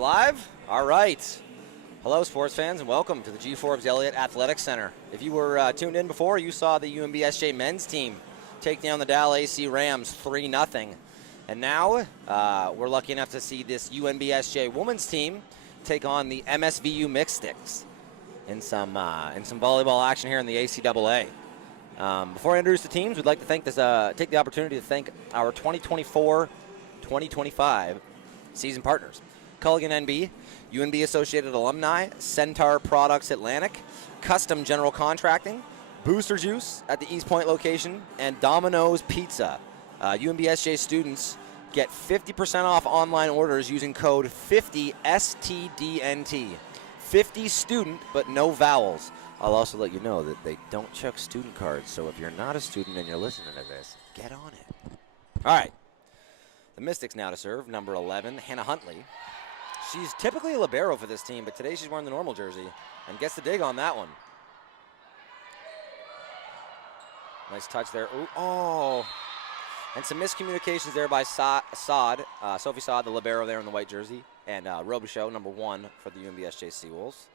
We're live? All right. Hello, sports fans, and welcome to the G. Forbes Elliott Athletic Center. If you were tuned in before, you saw the UNBSJ men's team take down the Dal AC Rams 3-0. And now we're lucky enough to see this UNBSJ women's team take on the MSVU mixed sticks in some volleyball action here in the ACAA. Before I introduce the teams, we'd like to take the opportunity to thank our 2024-2025 season partners: Culligan NB, UNB Associated Alumni, Centaur Products Atlantic, Custom General Contracting, Booster Juice at the East Point location, and Domino's Pizza. UNBSJ students get 50% off online orders using code 50STDNT. 50 student, but no vowels. I'll also let you know that they don't check student cards, so if you're not a student and you're listening to this, get on it. All right. The Mystics now to serve, number 11, Hannah Huntley. She's typically a libero for this team, but today she's wearing the normal jersey and gets the dig on that one. Nice touch there. Ooh, oh. And some miscommunications there by Sophie Saad, the libero there in the white jersey, and Robichaud, number 1 for the UNBSJ Seawolves.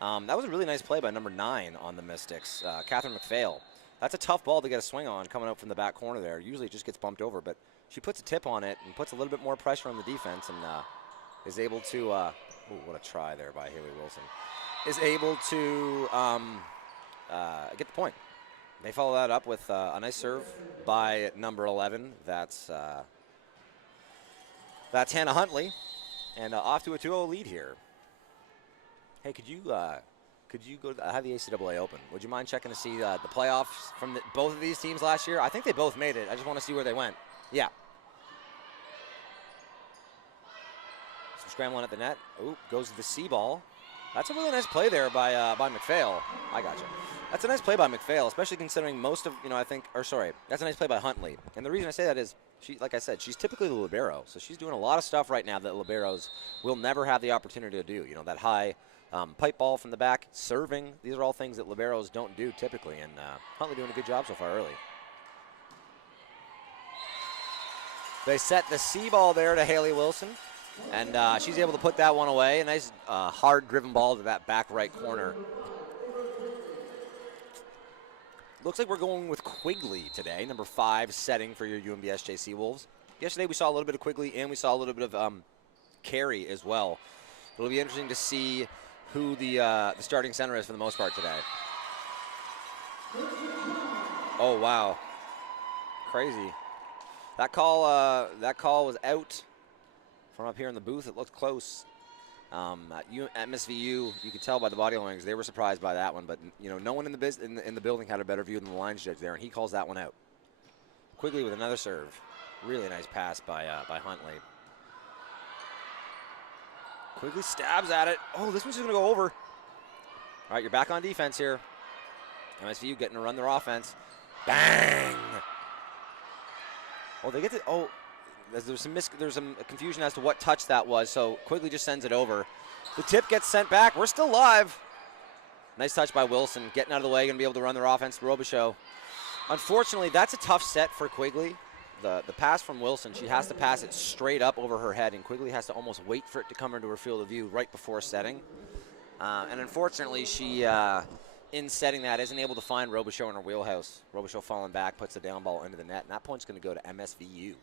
That was a really nice play by number 9 on the Mystics, Catherine McPhail. That's a tough ball to get a swing on coming out from the back corner there. Usually it just gets bumped over, but she puts a tip on it and puts a little bit more pressure on the defense and is able to, what a try there by Haley Wilson, is able to get the point. They follow that up with a nice serve by number 11. That's Hannah Huntley, and off to a 2-0 lead here. Hey, could you go have the ACAA open? Would you mind checking to see the playoffs from both of these teams last year? I think they both made it. I just want to see where they went. Yeah. Some scrambling at the net. Ooh, goes to the C ball. That's a really nice play there by McPhail. I gotcha. That's a nice play by McPhail, especially considering most of, that's a nice play by Huntley. And the reason I say that is, like I said, she's typically the libero. So she's doing a lot of stuff right now that liberos will never have the opportunity to do. That high pipe ball from the back, serving. These are all things that liberos don't do typically. And Huntley doing a good job so far early. They set the C ball there to Haley Wilson. And she's able to put that one away. A nice hard-driven ball to that back right corner. Looks like we're going with Quigley today, number 5 setting for your UNBSJ Seawolves. Yesterday we saw a little bit of Quigley and we saw a little bit of Carey as well. It'll be interesting to see who the starting center is for the most part today. Oh, wow. Crazy. That call was out. From up here in the booth, it looked close. At MSVU, you could tell by the body language they were surprised by that one, but no one in the building had a better view than the lines judge there, and he calls that one out. Quigley with another serve, really nice pass by Huntley. Quigley stabs at it. Oh, this one's just gonna go over. All right, you're back on defense here. MSVU getting to run their offense. Bang! Oh, they get to. Oh. There's some confusion as to what touch that was, so Quigley just sends it over. The tip gets sent back. We're still live. Nice touch by Wilson, getting out of the way, going to be able to run their offense. Robichaud. Unfortunately, that's a tough set for Quigley. The pass from Wilson, she has to pass it straight up over her head, and Quigley has to almost wait for it to come into her field of view right before setting. And unfortunately, she, in setting that, isn't able to find Robichaud in her wheelhouse. Robichaud falling back, puts the down ball into the net, and that point's going to go to MSVU.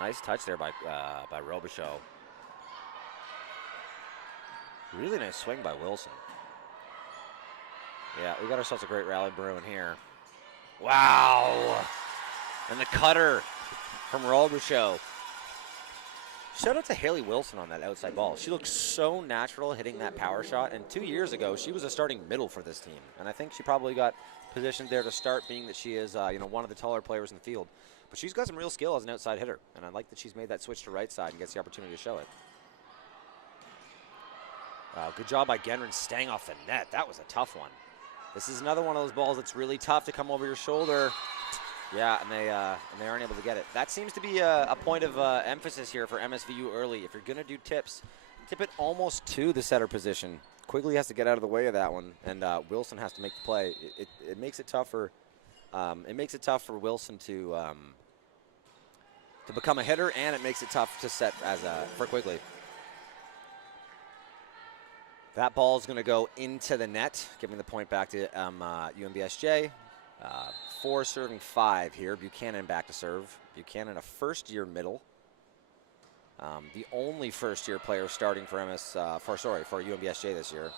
Nice touch there by Robichaud. Really nice swing by Wilson. Yeah, we got ourselves a great rally brewing here. Wow! And the cutter from Robichaud. Shout out to Haley Wilson on that outside ball. She looks so natural hitting that power shot. And 2 years ago, she was a starting middle for this team. And I think she probably got positioned there to start, being that she is one of the taller players in the field. But she's got some real skill as an outside hitter, and I like that she's made that switch to right side and gets the opportunity to show it. Good job by Genrin staying off the net. That was a tough one. This is another one of those balls that's really tough to come over your shoulder. Yeah, and they aren't able to get it. That seems to be a point of emphasis here for MSVU early. If you're going to do tips, tip it almost to the setter position. Quigley has to get out of the way of that one, and Wilson has to make the play. It makes it tough for It makes it tough for Wilson to become a hitter, and it makes it tough to set for Quigley. That ball is going to go into the net, giving the point back to UNBSJ. 4 serving 5 here. Buchanan back to serve. Buchanan, a first-year middle. The only first-year player starting for for UNBSJ this year.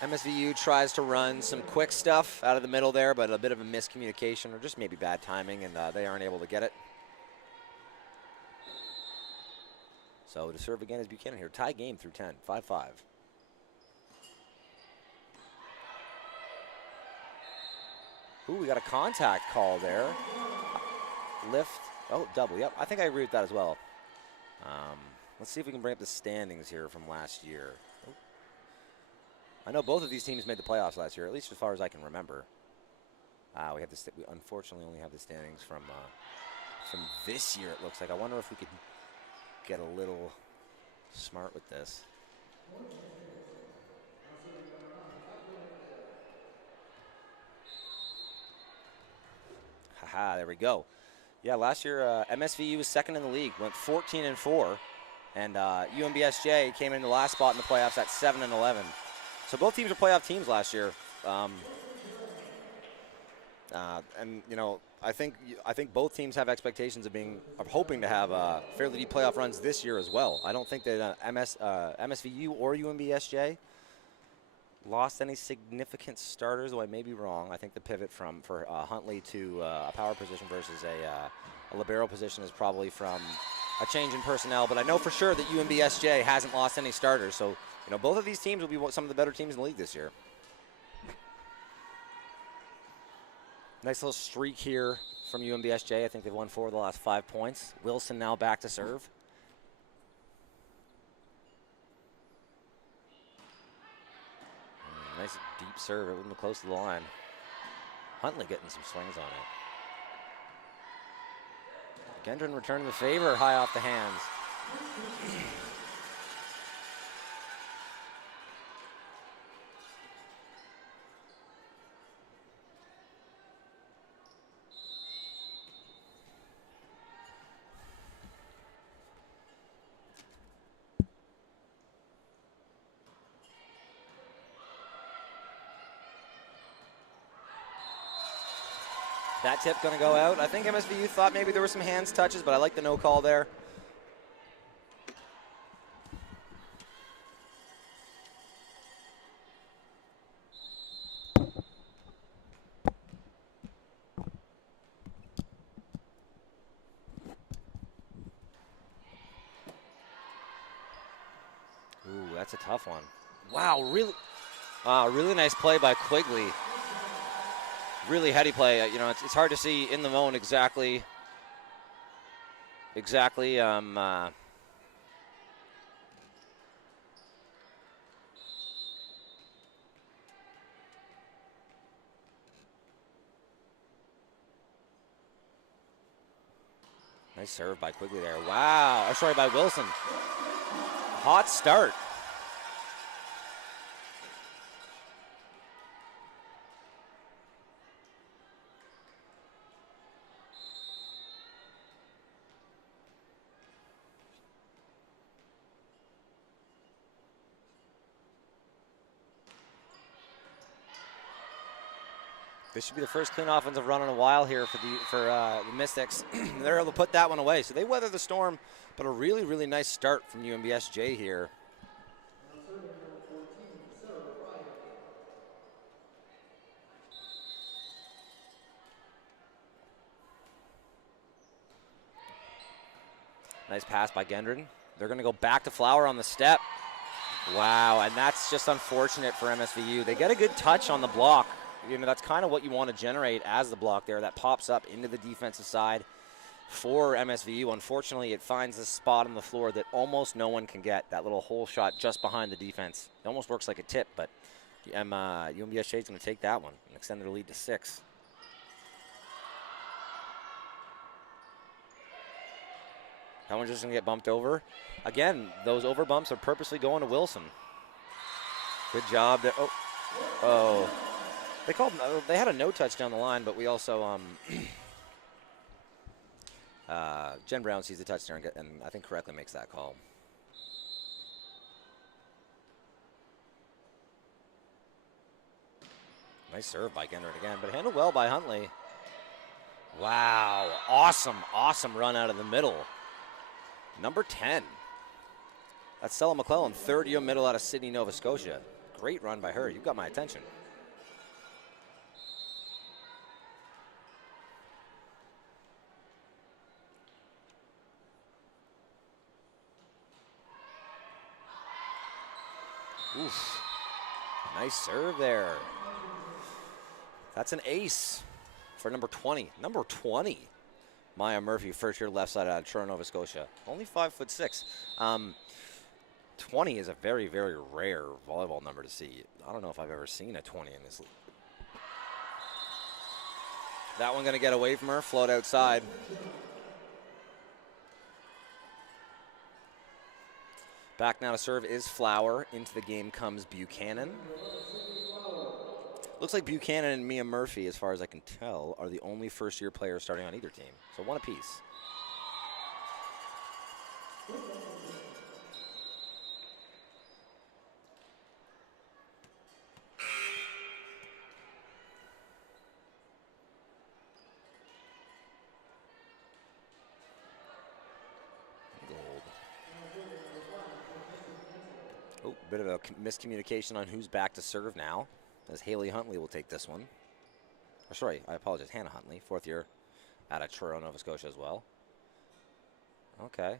MSVU tries to run some quick stuff out of the middle there, but a bit of a miscommunication or just maybe bad timing, and they aren't able to get it. So to serve again is Buchanan here. Tie game through 10, 5-5. Ooh, we got a contact call there. Lift. Oh, double. Yep, I think I agree with that as well. Let's see if we can bring up the standings here from last year. Oh. I know both of these teams made the playoffs last year, at least as far as I can remember. We unfortunately only have the standings from this year, it looks like. I wonder if we could get a little smart with this. Haha, there we go. Yeah, last year MSVU was second in the league, went 14-4, and UNBSJ came in the last spot in the playoffs at 7-11. So both teams were playoff teams last year, and you know, I think both teams have expectations of hoping to have fairly deep playoff runs this year as well. I don't think that MSVU or UNBSJ lost any significant starters, though I may be wrong. I think the pivot for Huntley to a power position versus a libero position is probably from a change in personnel. But I know for sure that UNBSJ hasn't lost any starters. So you know, both of these teams will be some of the better teams in the league this year. Nice little streak here from UNBSJ. I think they've won 4 of the last 5 points. Wilson now back to serve. Nice deep serve. It wasn't close to the line. Huntley getting some swings on it. Gendron returning the favor high off the hands. That tip going to go out. I think MSVU thought maybe there were some hands touches, but I like the no call there. Ooh, that's a tough one. Wow, really nice play by Quigley. Really heady play. You know, it's hard to see in the zone exactly. Nice serve by Quigley there. Wow. Oh, sorry, by Wilson. Hot start. This should be the first clean offensive run in a while here for the Mystics. They're able to put that one away. So they weather the storm, but a really, really nice start from UNBSJ here. Nice pass by Gendron. They're going to go back to Flower on the step. Wow, and that's just unfortunate for MSVU. They get a good touch on the block. You know, that's kind of what you want to generate as the block there. That pops up into the defensive side for MSVU. Unfortunately, it finds a spot on the floor that almost no one can get. That little hole shot just behind the defense. It almost works like a tip, but UNBSJ is going to take that one and extend their lead to 6. That one's just going to get bumped over. Again, those over bumps are purposely going to Wilson. Good job there. Oh. They had a no touch down the line, but we also Jen Brown sees the touch there and I think correctly makes that call. Nice serve by Gendron again, but handled well by Huntley. Wow, awesome run out of the middle. Number 10. That's Stella McClellan, third-year middle out of Sydney, Nova Scotia. Great run by her. You've got my attention. Oof. Nice serve there. That's an ace for number 20. Number 20. Maya Murphy, first year left side out of Toronto, Nova Scotia. Only 5'6". 20 is a very, very rare volleyball number to see. I don't know if I've ever seen a 20 in this league. That one gonna get away from her, float outside. Back now to serve is Flower. Into the game comes Buchanan. Looks like Buchanan and Mia Murphy, as far as I can tell, are the only first-year players starting on either team. So one apiece. Oh, bit of a miscommunication on who's back to serve now, as Haley Huntley will take this one. Or sorry, I apologize, Hannah Huntley, fourth year out of Toronto, Nova Scotia as well. Okay,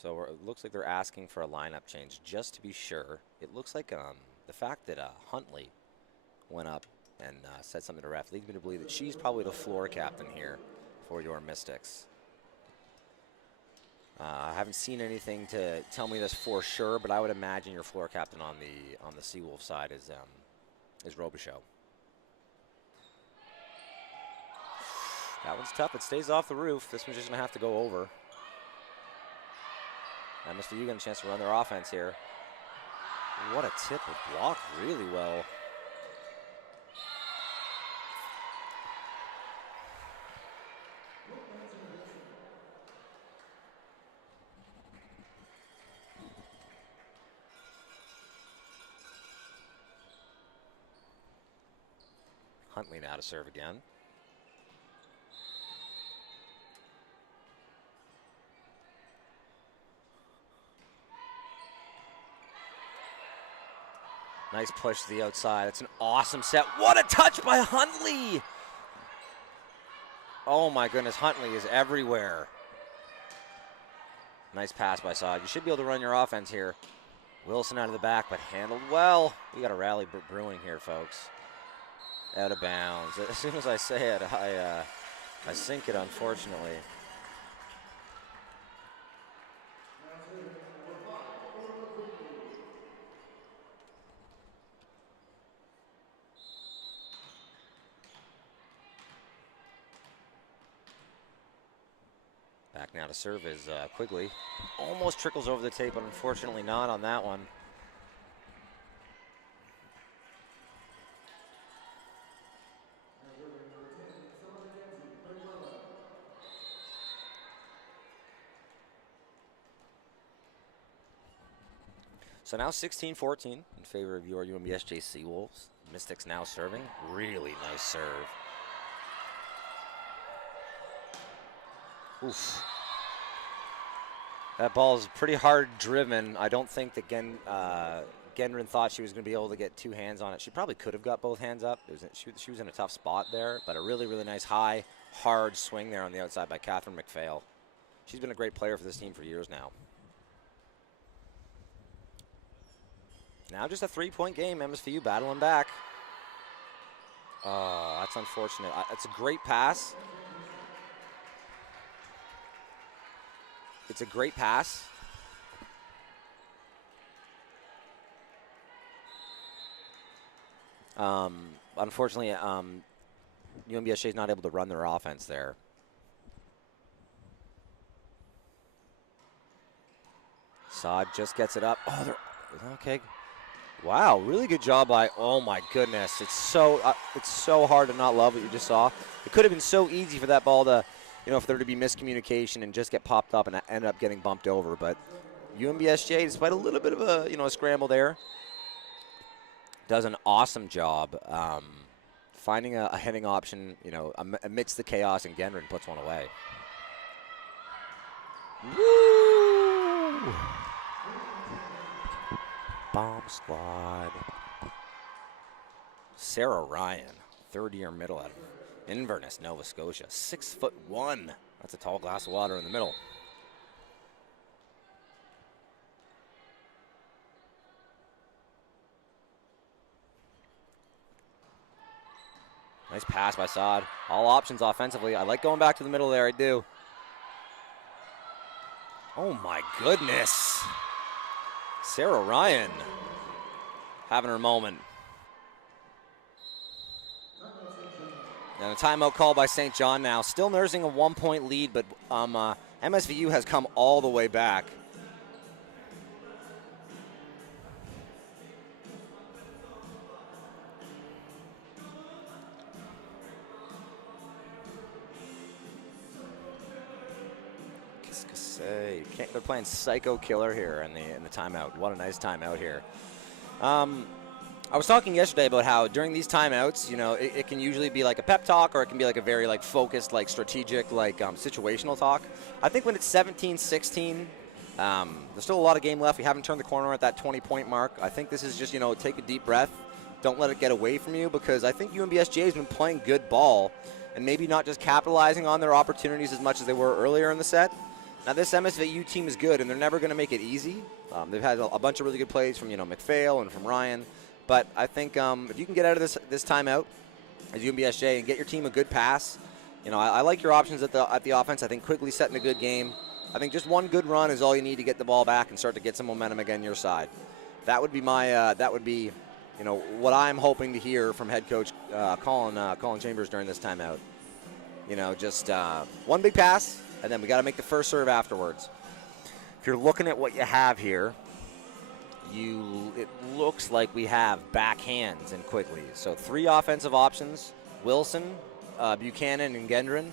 so it looks like they're asking for a lineup change just to be sure. It looks like the fact that Huntley went up and said something to ref leads me to believe that she's probably the floor captain here for your Mystics. I haven't seen anything to tell me this for sure, but I would imagine your floor captain on the Seawolf side is Robichaud. That one's tough. It stays off the roof. This one's just gonna have to go over. MSVU getting a chance to run their offense here. What a tip! It blocked really well. Huntley now to serve again. Nice push to the outside. It's an awesome set. What a touch by Huntley! Oh my goodness, Huntley is everywhere. Nice pass by Saad. You should be able to run your offense here. Wilson out of the back, but handled well. We got a rally brewing here, folks. Out of bounds. As soon as I say it, I sink it, unfortunately. Back now to serve is Quigley. Almost trickles over the tape, but unfortunately not on that one. So now 16-14 in favor of your UNBSJ Seawolves. Mystics now serving. Really nice serve. Oof. That ball is pretty hard driven. I don't think that Gendron thought she was going to be able to get two hands on it. She probably could have got both hands up. She was in a tough spot there, but a really, really nice high, hard swing there on the outside by Catherine McPhail. She's been a great player for this team for years now. Now just a three-point game. MSVU battling back. Oh, that's unfortunate. It's a great pass. It's a great pass. Unfortunately, UNBSJ is not able to run their offense there. Saad just gets it up. Oh, they're okay. Wow, really good job by, oh my goodness. It's so hard to not love what you just saw. It could have been so easy for that ball to, for there to be miscommunication and just get popped up and end up getting bumped over. But UNBSJ, despite a little bit of a scramble there, does an awesome job finding a hitting option, amidst the chaos, and Gendron puts one away. Woo! Bomb squad. Sarah Ryan, third-year middle at Inverness, Nova Scotia. 6'1". That's a tall glass of water in the middle. Nice pass by Saad. All options offensively. I like going back to the middle there, I do. Oh my goodness. Sarah Ryan having her moment. And a timeout call by St. John now. Still nursing a 1-point lead, but MSVU has come all the way back. They're playing Psycho Killer here in the timeout. What a nice timeout here. I was talking yesterday about how during these timeouts, it can usually be like a pep talk, or it can be like a very focused, strategic, situational talk. I think when it's 17-16, there's still a lot of game left. We haven't turned the corner at that 20-point mark. I think this is just, take a deep breath. Don't let it get away from you, because I think UNBSJ has been playing good ball and maybe not just capitalizing on their opportunities as much as they were earlier in the set. Now, this MSVU team is good, and they're never going to make it easy. They've had a bunch of really good plays from, McPhail and from Ryan. But I think if you can get out of this timeout as UNBSJ and get your team a good pass, I like your options at the offense. I think Quigley setting a good game. I think just one good run is all you need to get the ball back and start to get some momentum again your side. That would be my what I'm hoping to hear from head coach Colin Chambers during this timeout. Just one big pass, and then we got to make the first serve afterwards. If you're looking at what you have here, it looks like we have backhands in Quigley. So 3 offensive options: Wilson, Buchanan, and Gendron.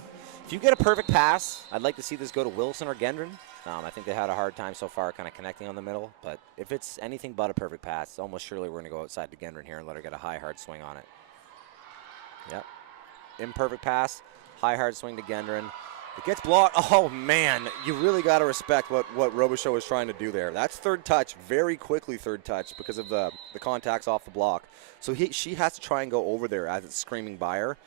If you get a perfect pass, I'd like to see this go to Wilson or Gendron. I think they had a hard time so far kind of connecting on the middle. But if it's anything but a perfect pass, almost surely we're going to go outside to Gendron here and let her get a high, hard swing on it. Yep. Imperfect pass, high, hard swing to Gendron. It gets blocked. Oh, man, you really got to respect what Robichaud was trying to do there. That's third touch, very quickly third touch because of the contacts off the block. So she has to try and go over there as it's screaming by her,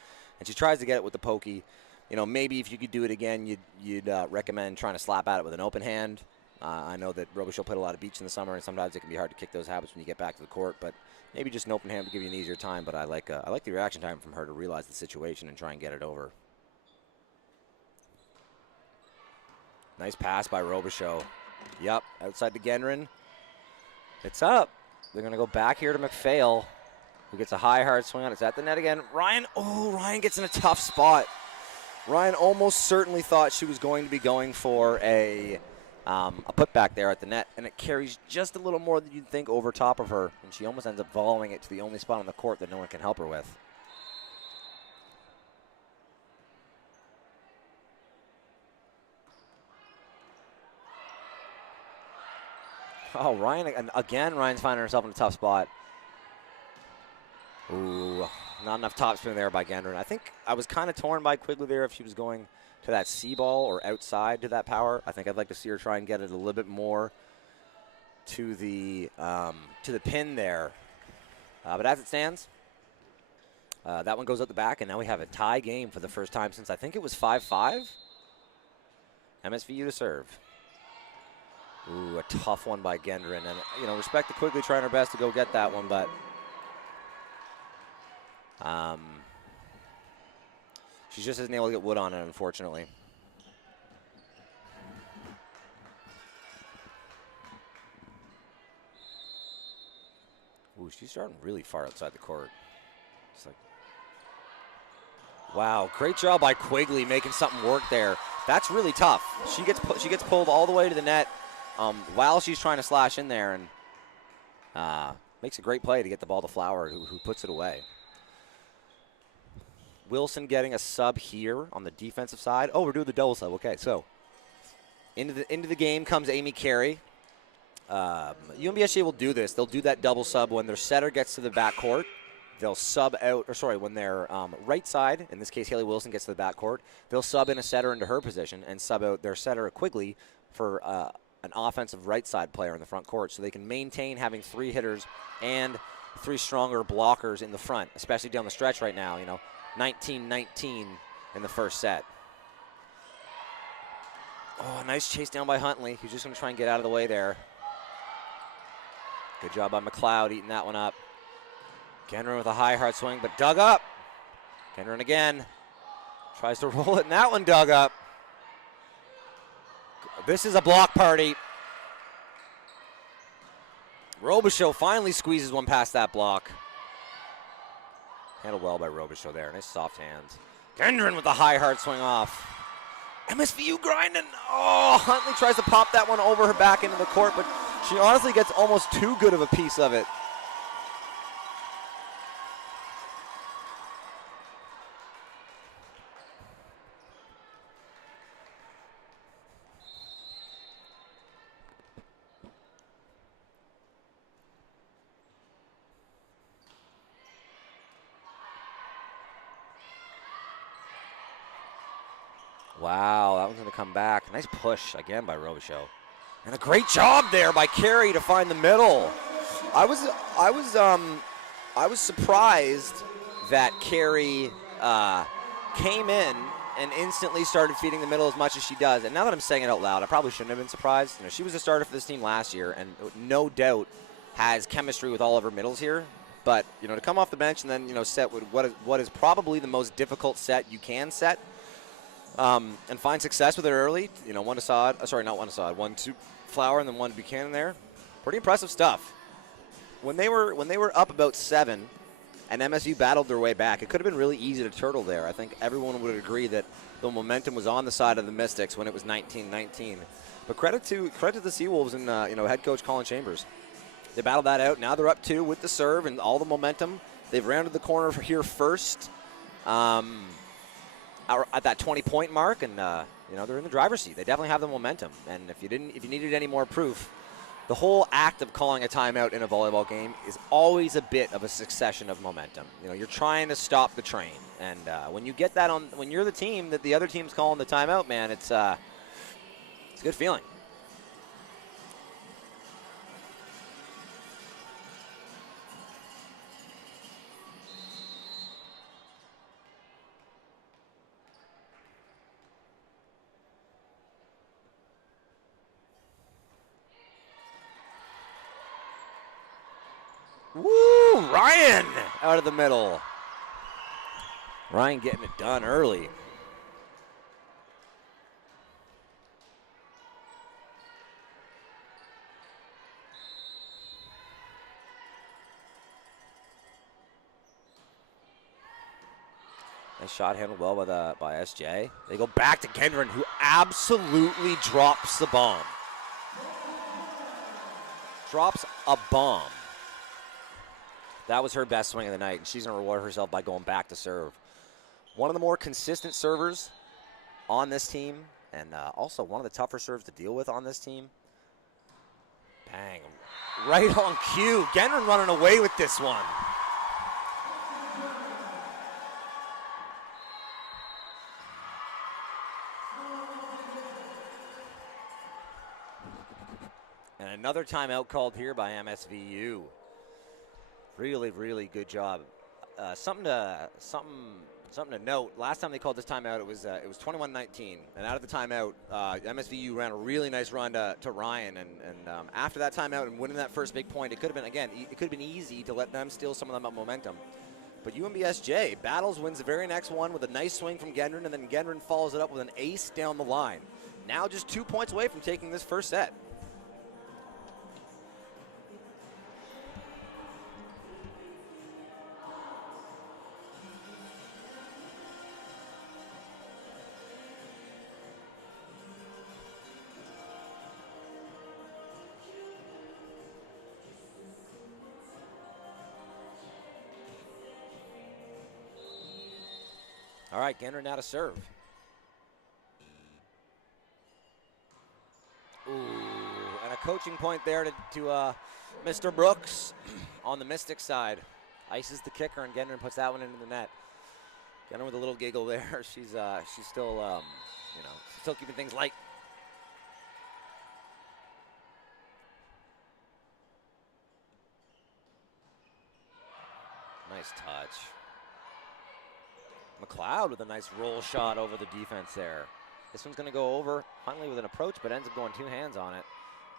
and she tries to get it with the pokey. Maybe if you could do it again, you'd recommend trying to slap at it with an open hand. I know that Robichaud played a lot of beach in the summer, and sometimes it can be hard to kick those habits when you get back to the court, but maybe just an open hand would give you an easier time. But I like the reaction time from her to realize the situation and try and get it over. Nice pass by Robichaud. Yep, outside to Gendron. It's up. They're going to go back here to McPhail, who gets a high, hard swing on it. It's at the net again. Ryan gets in a tough spot. Ryan almost certainly thought she was going to be going for a putback there at the net, and it carries just a little more than you'd think over top of her, and she almost ends up volleying it to the only spot on the court that no one can help her with. Oh, Ryan, again, Ryan's finding herself in a tough spot. Ooh, not enough topspin there by Gendron. I think I was kind of torn by Quigley there if she was going to that C ball or outside to that power. I think I'd like to see her try and get it a little bit more to the pin there. But as it stands, that one goes out the back, and now we have a tie game for the first time since I think it was 5-5. MSVU to serve. Ooh, a tough one by Gendron. And, respect to Quigley trying her best to go get that one, but she just isn't able to get wood on it, unfortunately. Ooh, she's starting really far outside the court. It's like, wow, great job by Quigley making something work there. That's really tough. She gets pulled all the way to the net while she's trying to slash in there, and makes a great play to get the ball to Flower, who puts it away. Wilson getting a sub here on the defensive side. Oh, we're doing the double sub. Okay, so into the game comes Amy Carey. UNBSJ will do this. They'll do that double sub when their setter gets to the backcourt. They'll sub out, or sorry, when their right side, in this case Haley Wilson, gets to the backcourt, they'll sub in a setter into her position and sub out their setter Quigley for an offensive right side player in the front court, so they can maintain having 3 hitters and 3 stronger blockers in the front, especially down the stretch right now. 19-19 in the first set. Oh, nice chase down by Huntley. He's just going to try and get out of the way there. Good job by McLeod eating that one up. Gendron with a high hard swing, but dug up. Gendron again. Tries to roll it, and that one dug up. This is a block party. Robichaux finally squeezes one past that block. Handled well by Robichaux there. Nice soft hands. Gendron with a high hard swing off. MSVU grinding. Oh, Huntley tries to pop that one over her back into the court, but she honestly gets almost too good of a piece of it. Wow, that one's going to come back. Nice push again by Robichaux. And a great job there by Carey to find the middle. I was surprised that Carey came in and instantly started feeding the middle as much as she does. And now that I'm saying it out loud, I probably shouldn't have been surprised. She was a starter for this team last year and no doubt has chemistry with all of her middles here. But, to come off the bench and then, set with what is probably the most difficult set you can set, and find success with it early. 1 to Assad, sorry, not 1 to Assad, 1 to Flower and then 1 to Buchanan there. Pretty impressive stuff. When they were up about 7 and MSU battled their way back, it could have been really easy to turtle there. I think everyone would agree that the momentum was on the side of the Mystics when it was 19-19. But credit to the Seawolves and head coach Colin Chambers. They battled that out. Now they're up 2 with the serve and all the momentum. They've rounded the corner here first. At that 20-point mark, and they're in the driver's seat. They definitely have the momentum. And if you needed any more proof, the whole act of calling a timeout in a volleyball game is always a bit of a succession of momentum. You're trying to stop the train, and when you get that when you're the team that the other team's calling the timeout, man, it's a good feeling. Woo! Ryan out of the middle. Ryan getting it done early. Nice shot handled well by SJ. They go back to Gendron, who absolutely drops the bomb. Drops a bomb. That was her best swing of the night, and she's going to reward herself by going back to serve. One of the more consistent servers on this team, and also one of the tougher serves to deal with on this team. Bang. Right on cue. Gendron running away with this one. And another timeout called here by MSVU. Really, really good job. Something to note. Last time they called this timeout, it was 21-19, and out of the timeout, MSVU ran a really nice run to Ryan, and after that timeout and winning that first big point, it could have been easy to let them steal some of that momentum. But UNBSJ battles, wins the very next one with a nice swing from Gendron, and then Gendron follows it up with an ace down the line. Now just 2 points away from taking this first set. All right, Gendron now to serve. Ooh, and a coaching point there to Mr. Brooks on the Mystics side. Ices the kicker, and Gendron puts that one into the net. Gendron with a little giggle there. She's still, you know, still keeping things light. Nice touch. McLeod with a nice roll shot over the defense there. This one's going to go over Huntley with an approach, but ends up going 2 hands on it.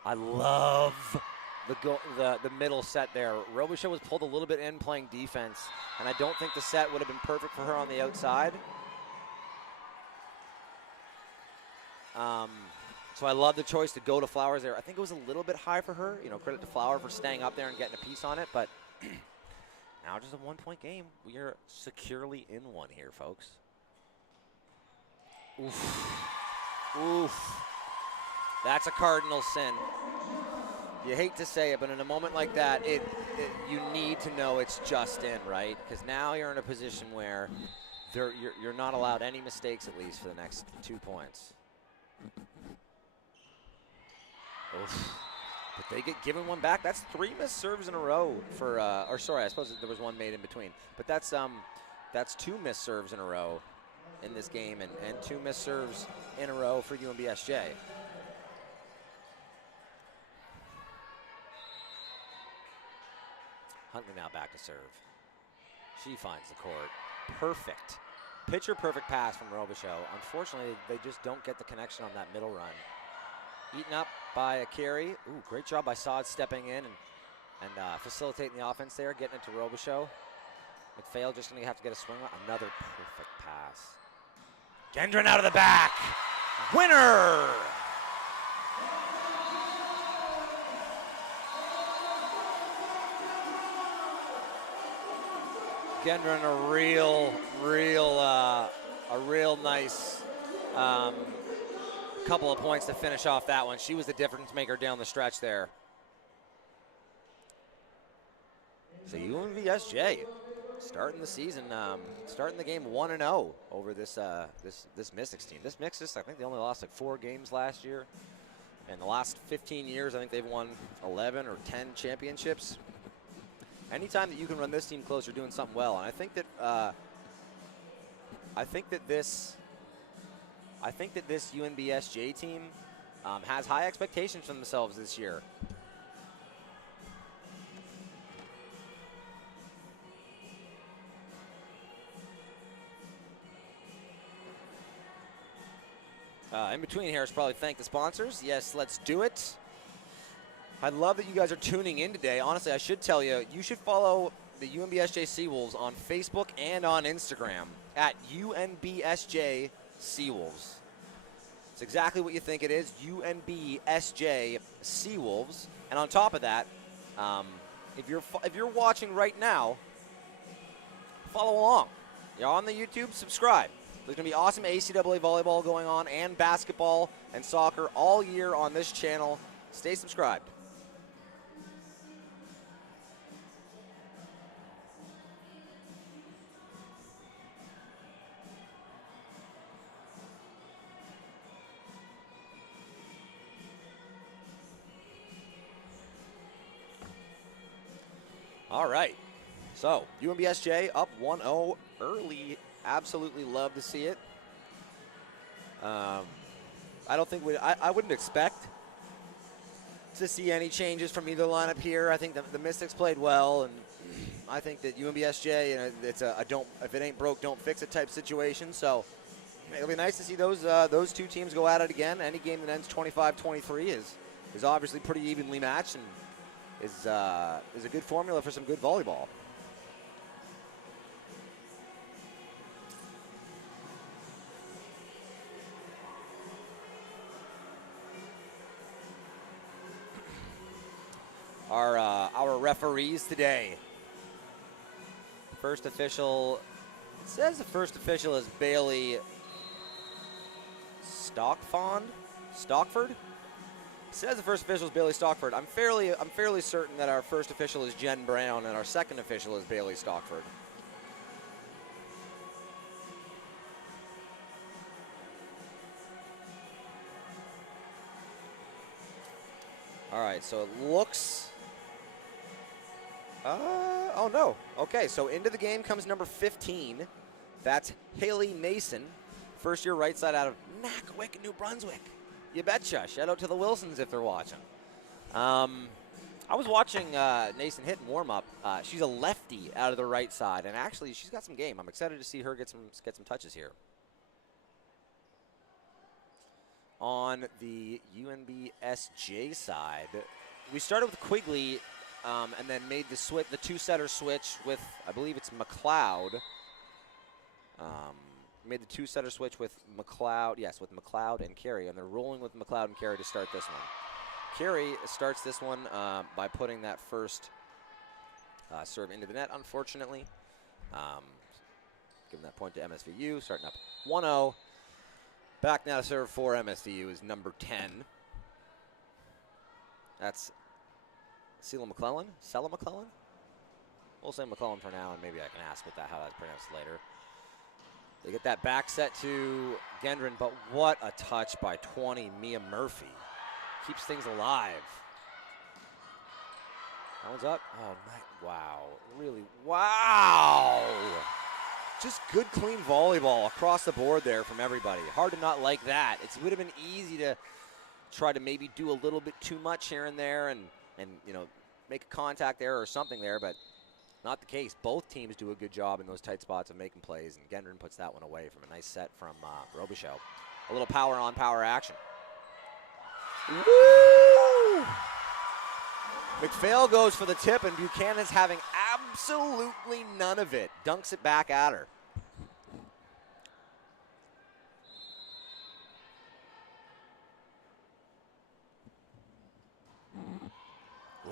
I love the middle set there. Robichaud was pulled a little bit in playing defense, and I don't think the set would have been perfect for her on the outside. So I love the choice to go to Flowers there. I think it was a little bit high for her. You know, credit to Flower for staying up there and getting a piece on it, but now just a 1-point game. We are securely in one here, folks. Oof. Oof. That's a cardinal sin. You hate to say it, but in a moment like that, you need to know it's just in, right? Because now you're in a position where you're not allowed any mistakes, at least for the next 2 points. Oof. But they get given one back. That's 3 missed serves in a row for, or sorry, I suppose there was one made in between. But that's 2 missed serves in a row in this game, and 2 missed serves in a row for UNBSJ. Huntley now back to serve. She finds the court. Perfect. Pitcher perfect pass from Robichaud. Unfortunately, they just don't get the connection on that middle run. Eaten up by a carry. Ooh, great job by Sod stepping in and facilitating the offense there, getting it to Robichaud. McPhail just going to have to get a swing. Another perfect pass. Gendron out of the back. Winner! Gendron a real nice couple of points to finish off that one. She was the difference maker down the stretch there. So UNBSJ starting the season, starting the game 1-0 over this Mystics team. This Mystics, I think they only lost like 4 games last year. In the last 15 years, I think they've won 11 or 10 championships. Anytime that you can run this team close, you're doing something well. And I think that this UNBSJ team has high expectations for themselves this year. In between here is probably thank the sponsors. Yes, let's do it. I love that you guys are tuning in today. Honestly, I should tell you, you should follow the UNBSJ Seawolves on Facebook and on Instagram at UNBSJ Seawolves. It's exactly what you think it is, UNBSJ Seawolves. And on top of that, if you're watching right now, follow along. You're on the YouTube, subscribe. There's going to be awesome ACAA volleyball going on and basketball and soccer all year on this channel. Stay subscribed. All right, so UNBSJ up 1-0 early. Absolutely love to see it. I don't think I wouldn't expect to see any changes from either lineup here. I think the Mystics played well, and I think that UNBSJ, you know, it's a if it ain't broke, don't fix it type situation. So it'll be nice to see those 2 teams go at it again. Any game that ends 25-23 is obviously pretty evenly matched and is a good formula for some good volleyball. Our referees today. First official, it says the first official is Bailey Stockford. It says the first official is Bailey Stockford. I'm fairly certain that our first official is Jen Brown and our second official is Bailey Stockford. All right, so it looks. Oh no. Okay, so into the game comes number 15. That's Haley Nason, first-year right side out of Nackwick, New Brunswick. You betcha. Shout out to the Wilsons if they're watching. I was watching Nason hit and warm up. She's a lefty out of the right side, and actually she's got some game. I'm excited to see her get some touches here. On the UNBSJ side, we started with Quigley, and then made the two-setter switch with, I believe it's McLeod. Made the two-setter switch with McLeod, yes, with McLeod and Carey, and they're rolling with McLeod and Carey to start this one. Carey starts this one by putting that first serve into the net, unfortunately. Giving that point to MSVU, starting up 1-0. Back now to serve for MSVU is number 10. That's Sela McClellan? We'll say McClellan for now, and maybe I can ask how that's pronounced later. They get that back set to Gendron, but what a touch by 20, Mia Murphy. Keeps things alive. That one's up. Oh, wow. Really, wow. Just good, clean volleyball across the board there from everybody. Hard to not like that. It would have been easy to try to maybe do a little bit too much here and there and you know, make a contact error or something there, but not the case. Both teams do a good job in those tight spots of making plays, and Gendron puts that one away from a nice set from Robichaud. A little power on power action. Woo! McPhail goes for the tip, and Buchanan's having absolutely none of it. Dunks it back at her.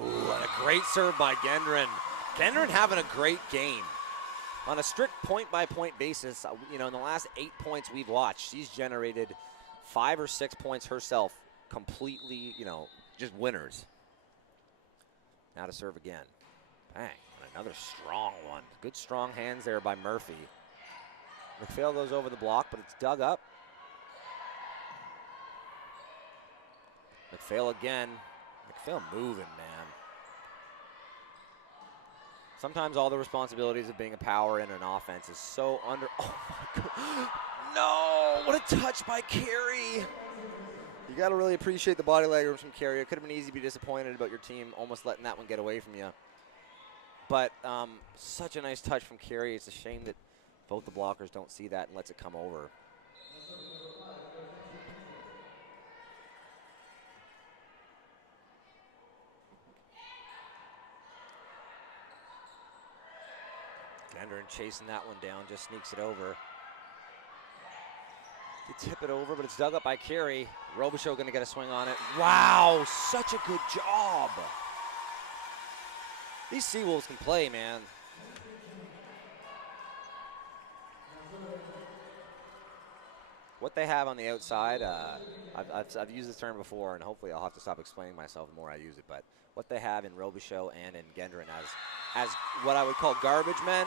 Ooh, and a great serve by Gendron. Gendron having a great game. On a strict point-by-point basis, you know, in the last 8 points we've watched, she's generated 5 or 6 points herself, completely, you know, just winners. Now to serve again. Bang, and another strong one. Good strong hands there by Murphy. McPhail goes over the block, but it's dug up. McPhail again. McPhail moving, man. Sometimes all the responsibilities of being a power in an offense is so under. Oh my God. No! What a touch by Carey. You got to really appreciate the body language from Carey. It could have been easy to be disappointed about your team almost letting that one get away from you. But such a nice touch from Carey. It's a shame that both the blockers don't see that and lets it come over. Gendron chasing that one down, just sneaks it over. They tip it over, but it's dug up by Carey. Robichaud going to get a swing on it. Wow, such a good job. These Seawolves can play, man. What they have on the outside, I've used this term before, and hopefully I'll have to stop explaining myself the more I use it, but what they have in Robichaud and in Gendron as what I would call garbage men,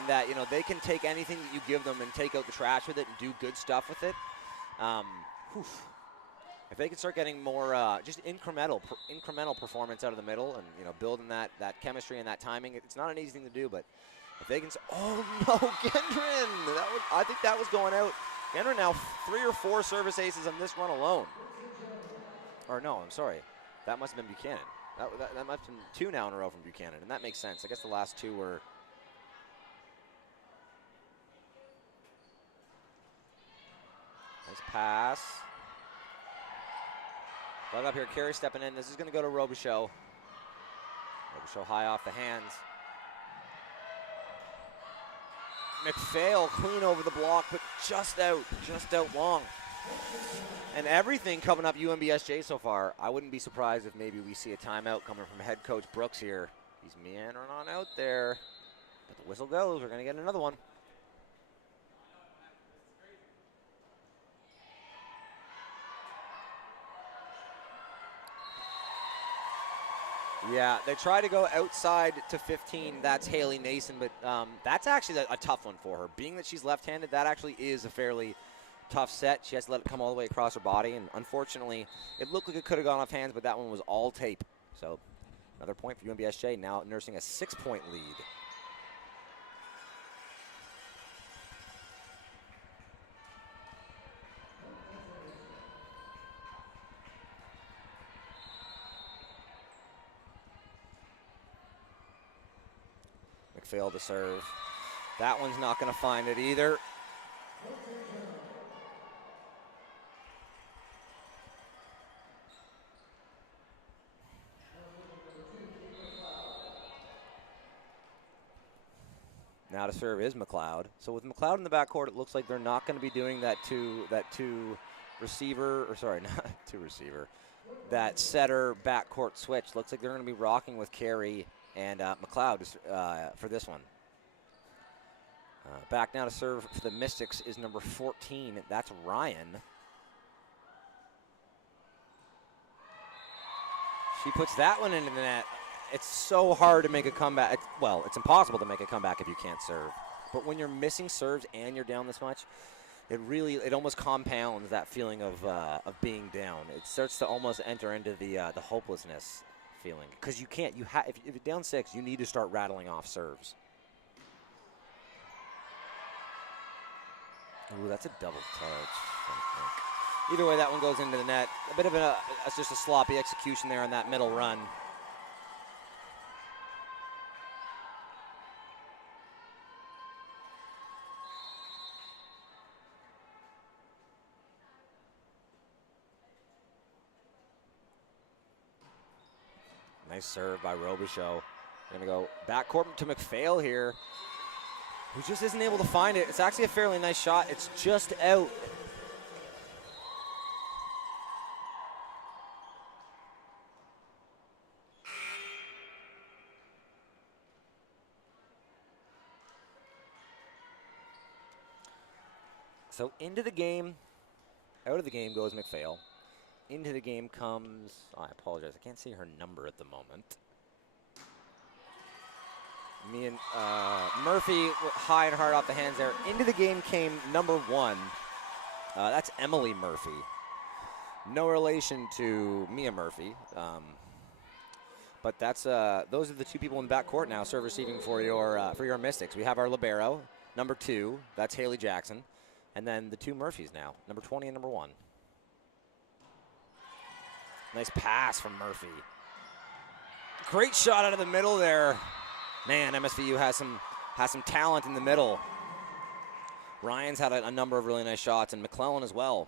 in that, you know, they can take anything that you give them and take out the trash with it and do good stuff with it. If they can start getting more just incremental performance out of the middle and, you know, building that chemistry and that timing, it's not an easy thing to do, but if they can, oh no, Gendron! I think that was going out. Gendron now 3 or 4 service aces on this run alone. Or no, I'm sorry, that must have been Buchanan. That must have been 2 now in a row from Buchanan, and that makes sense. I guess the last 2 were. Nice pass. Dug up here, Carey stepping in. This is going to go to Robichaud. Robichaud high off the hands. McPhail clean over the block, but just out long. And everything coming up UNBSJ so far. I wouldn't be surprised if maybe we see a timeout coming from head coach Brooks here. He's meandering on out there. But the whistle goes. We're going to get another one. Yeah, they try to go outside to 15. That's Haley Nason, but that's actually a tough one for her. Being that she's left-handed, that actually is a fairly tough set. She has to let it come all the way across her body, and unfortunately, it looked like it could have gone off hands, but that one was all tape. So another point for UNBSJ, now nursing a 6-point lead. McPhail to serve. That one's not going to find it either. Now to serve is McLeod. So with McLeod in the backcourt, it looks like they're not going to be doing that two receiver, or sorry, not two receiver, that setter backcourt switch. Looks like they're going to be rocking with Carey and McLeod for this one. Back now to serve for the Mystics is number 14. That's Ryan. She puts that one into the net. It's so hard to make a comeback. Well, it's impossible to make a comeback if you can't serve. But when you're missing serves and you're down this much, it almost compounds that feeling of being down. It starts to almost enter into the hopelessness feeling, because you can't. If you're down 6, you need to start rattling off serves. Ooh, that's a double touch. Either way, that one goes into the net. A bit of just a sloppy execution there on that middle run. Nice serve by Robichaud. Going to go backcourt to McPhail here, who just isn't able to find it. It's actually a fairly nice shot. It's just out. So into the game, out of the game goes McPhail. Into the game comes, I apologize, I can't see her number at the moment. Me and Murphy high and hard off the hands there. Into the game came number 1. That's Emily Murphy. No relation to Mia Murphy. But that's those are the 2 people in the backcourt now, serve receiving for your Mystics. We have our libero, number 2. That's Haley Jackson. And then the 2 Murphys now, number 20 and number 1. Nice pass from Murphy. Great shot out of the middle there. Man, MSVU has some talent in the middle. Ryan's had a number of really nice shots, and McClellan as well.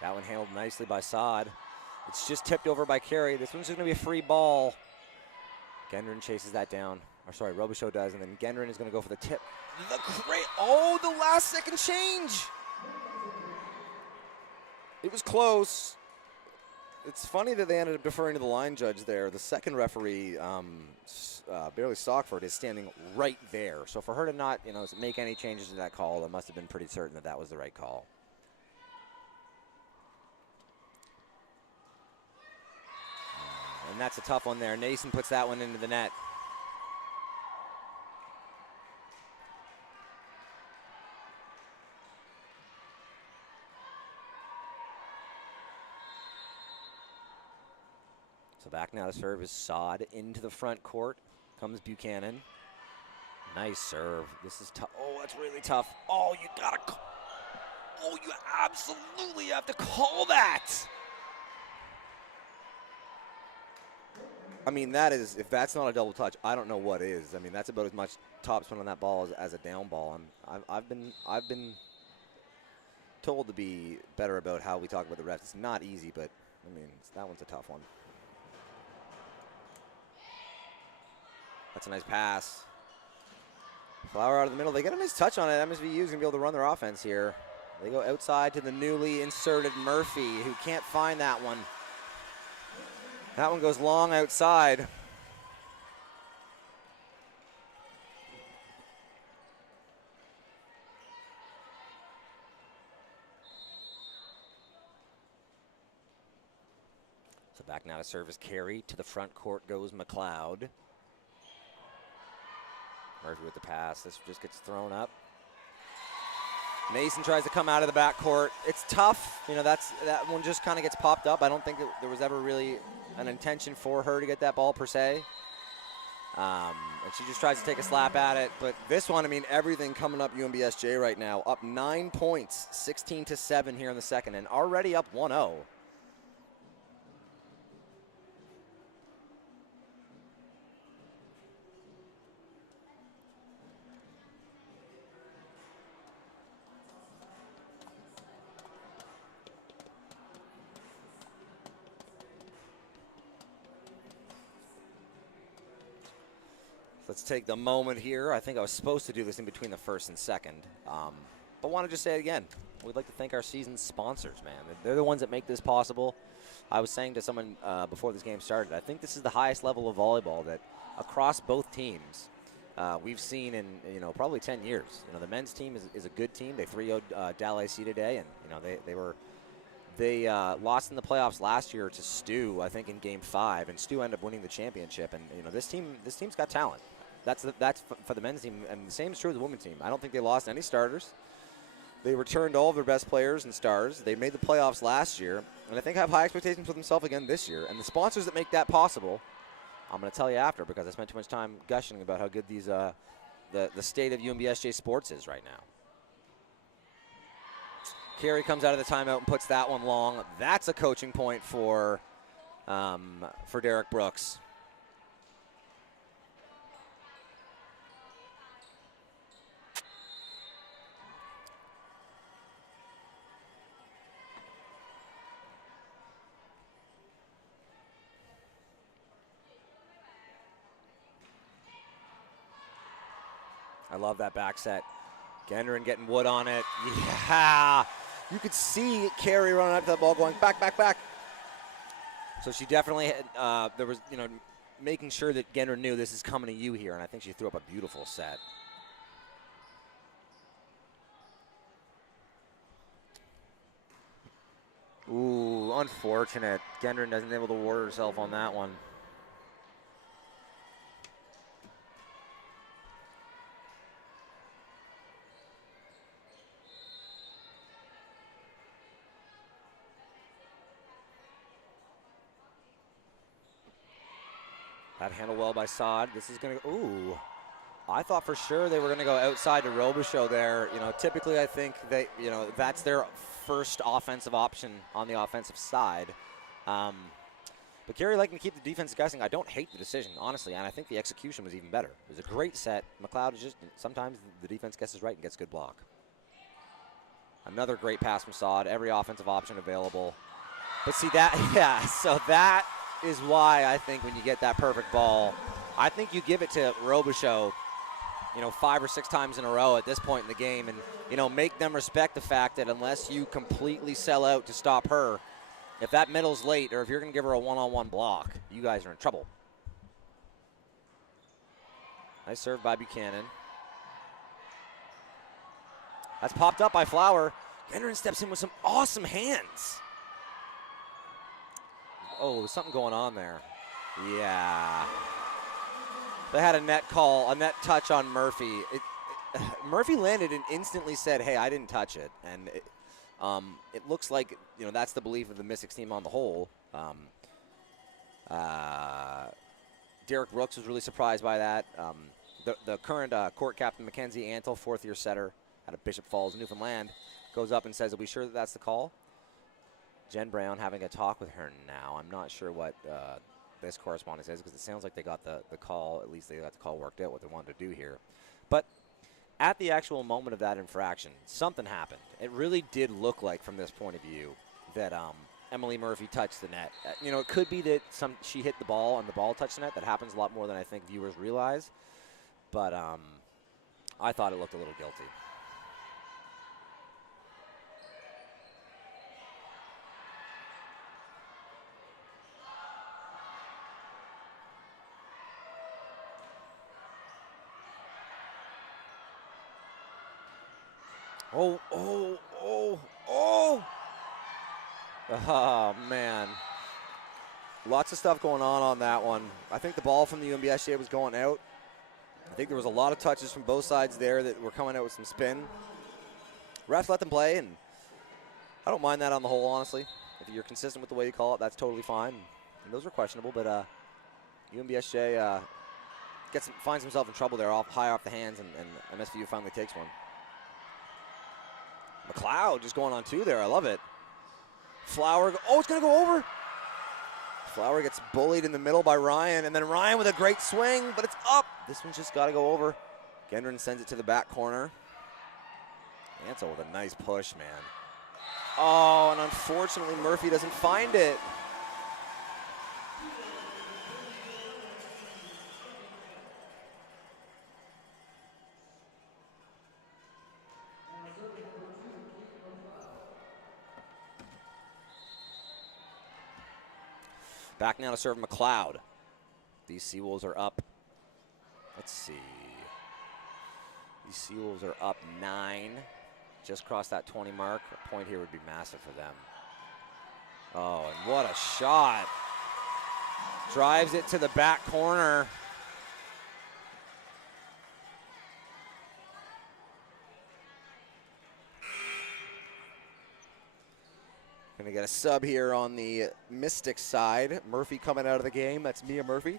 That one handled nicely by Saad. It's just tipped over by Carey. This one's going to be a free ball. Gendron chases that down. Or sorry, Robichaud does, and then Gendron is going to go for the tip. The last second change. It was close. It's funny that they ended up deferring to the line judge there. The second referee, Barely Stockford, is standing right there. So for her to not, make any changes to that call, that must have been pretty certain that that was the right call. And that's a tough one there. Nason puts that one into the net. So back now to serve is Saad into the front court. Comes Buchanan. Nice serve. This is tough. Oh, that's really tough. Oh, you absolutely have to call that. I mean, that is, if that's not a double touch, I don't know what is. I mean, that's about as much topspin on that ball as a down ball. I've been told to be better about how we talk about the refs. It's not easy, but I mean, that one's a tough one. That's a nice pass. Flower out of the middle. They get a nice touch on it. MSVU is going to be able to run their offense here. They go outside to the newly inserted Murphy, who can't find that one. That one goes long outside. Now to serve is Carey. To the front court goes McLeod. Murphy with the pass. This just gets thrown up. Mason tries to come out of the backcourt. It's tough. You know, that one just kind of gets popped up. I don't think there was ever really an intention for her to get that ball per se. And she just tries to take a slap at it. But this one, I mean, everything coming up UNBSJ right now. Up 9 points, 16-7 here in the second, and already up 1-0. Let's take the moment here. I think I was supposed to do this in between the first and second, but want to just say it again. We'd like to thank our season sponsors, man. They're the ones that make this possible. I was saying to someone before this game started, I think this is the highest level of volleyball that across both teams we've seen in probably 10 years. You know, the men's team is a good team. They 3-0'd Dal AC today, and they lost in the playoffs last year to Stu, I think in Game 5, and Stu ended up winning the championship. And you know, this team's got talent. That's for the men's team, and the same is true of the women's team. I don't think they lost any starters. They returned all of their best players and stars. They made the playoffs last year, and I think have high expectations for themselves again this year. And the sponsors that make that possible, I'm going to tell you after, because I spent too much time gushing about how good these the state of UNBSJ sports is right now. Carey comes out of the timeout and puts that one long. That's a coaching point for Derek Brooks. I love that back set. Gendron getting wood on it. Yeah. You could see Carey running up to that ball going back, back, back. So she definitely had, there was, making sure that Gendron knew this is coming to you here, and I think she threw up a beautiful set. Ooh, unfortunate. Gendron isn't able to ward herself on that one. That handled well by Saad. This is going to, ooh. I thought for sure they were going to go outside to Robichaux there. You know, typically I think they, that's their first offensive option on the offensive side. But Carey liking to keep the defense guessing. I don't hate the decision, honestly, and I think the execution was even better. It was a great set. McLeod is just, sometimes the defense guesses right and gets good block. Another great pass from Saad. Every offensive option available. But see that, yeah, so that is why I think when you get that perfect ball, I think you give it to Robichaux, 5 or 6 times in a row at this point in the game, and make them respect the fact that unless you completely sell out to stop her, if that middle's late or if you're going to give her a one-on-one block, you guys are in trouble. Nice serve by Buchanan. That's popped up by Flower. Gendron steps in with some awesome hands. Oh, there's something going on there. Yeah. They had a net call, a net touch on Murphy. Murphy landed and instantly said, hey, I didn't touch it. And it looks like, that's the belief of the Mystics team on the whole. Derek Brooks was really surprised by that. The current court captain, Mackenzie Antle, 4th-year setter out of Bishop Falls, Newfoundland, goes up and says, are we sure that that's the call? Jen Brown having a talk with her now. I'm not sure what this correspondence is because it sounds like they got the call, at least they got the call worked out, what they wanted to do here. But at the actual moment of that infraction, something happened. It really did look like, from this point of view, that Emily Murphy touched the net. It could be that she hit the ball and the ball touched the net. That happens a lot more than I think viewers realize. But I thought it looked a little guilty. Oh, man. Lots of stuff going on that one. I think the ball from the UNBSJ was going out. I think there was a lot of touches from both sides there that were coming out with some spin. Refs let them play, and I don't mind that on the whole, honestly. If you're consistent with the way you call it, that's totally fine. And those were questionable, but UNBSJ finds himself in trouble there, high off the hands, and MSVU finally takes one. McLeod just going on two there. I love it. Flower, oh, it's going to go over. Flower gets bullied in the middle by Ryan, and then Ryan with a great swing, but it's up. This one's just got to go over. Gendron sends it to the back corner. Ansel with a nice push, man. Oh, and unfortunately Murphy doesn't find it. Back now to serve McLeod. These Seawolves are up. Let's see. These Seawolves are up 9. Just crossed that 20 mark. A point here would be massive for them. Oh, and what a shot. Drives it to the back corner. Gonna get a sub here on the Mystics side. Murphy coming out of the game. That's Mia Murphy.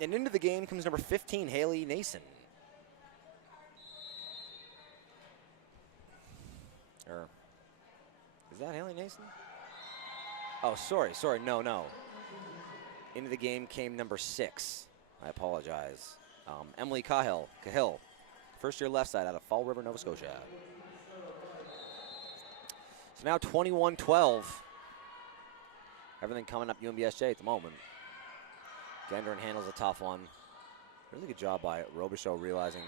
And into the game comes number 15, Haley Nason. Or is that Haley Nason? Oh, sorry, no. Into the game came number 6. I apologize. Emily Cahill. First year left side out of Fall River, Nova Scotia. So now 21-12. Everything coming up UNBSJ at the moment. Gendron handles a tough one. Really good job by Robichaud realizing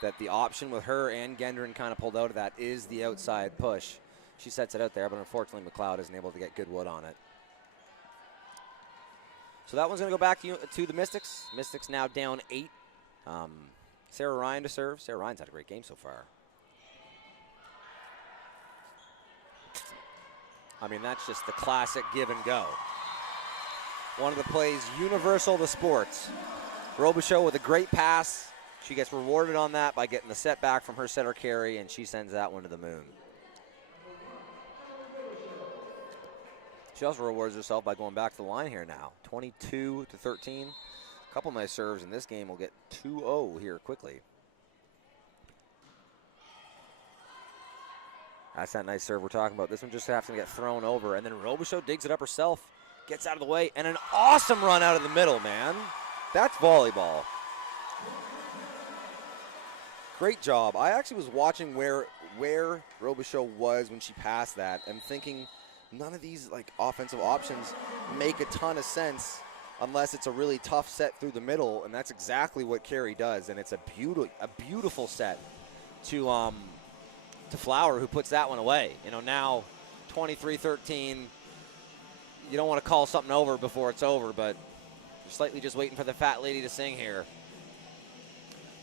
that the option with her and Gendron kind of pulled out of that is the outside push. She sets it out there, but unfortunately McLeod isn't able to get good wood on it. So that one's going to go back to the Mystics. Mystics now down 8. Sarah Ryan to serve. Sarah Ryan's had a great game so far. I mean, that's just the classic give and go. One of the plays universal to sports. Robichaud with a great pass. She gets rewarded on that by getting the set back from her setter carry, and she sends that one to the moon. She also rewards herself by going back to the line here now. 22-13. A couple nice serves in this game. We'll get 2-0 here quickly. That's that nice serve we're talking about. This one just happens to get thrown over, and then Robichaud digs it up herself, gets out of the way, and an awesome run out of the middle, man. That's volleyball. Great job. I actually was watching where Robichaud was when she passed that and thinking none of these like offensive options make a ton of sense unless it's a really tough set through the middle, and that's exactly what Carey does, and it's a beautiful set to Flower, who puts that one away. You know, now 23-13. You don't want to call something over before it's over, but you're slightly just waiting for the fat lady to sing here.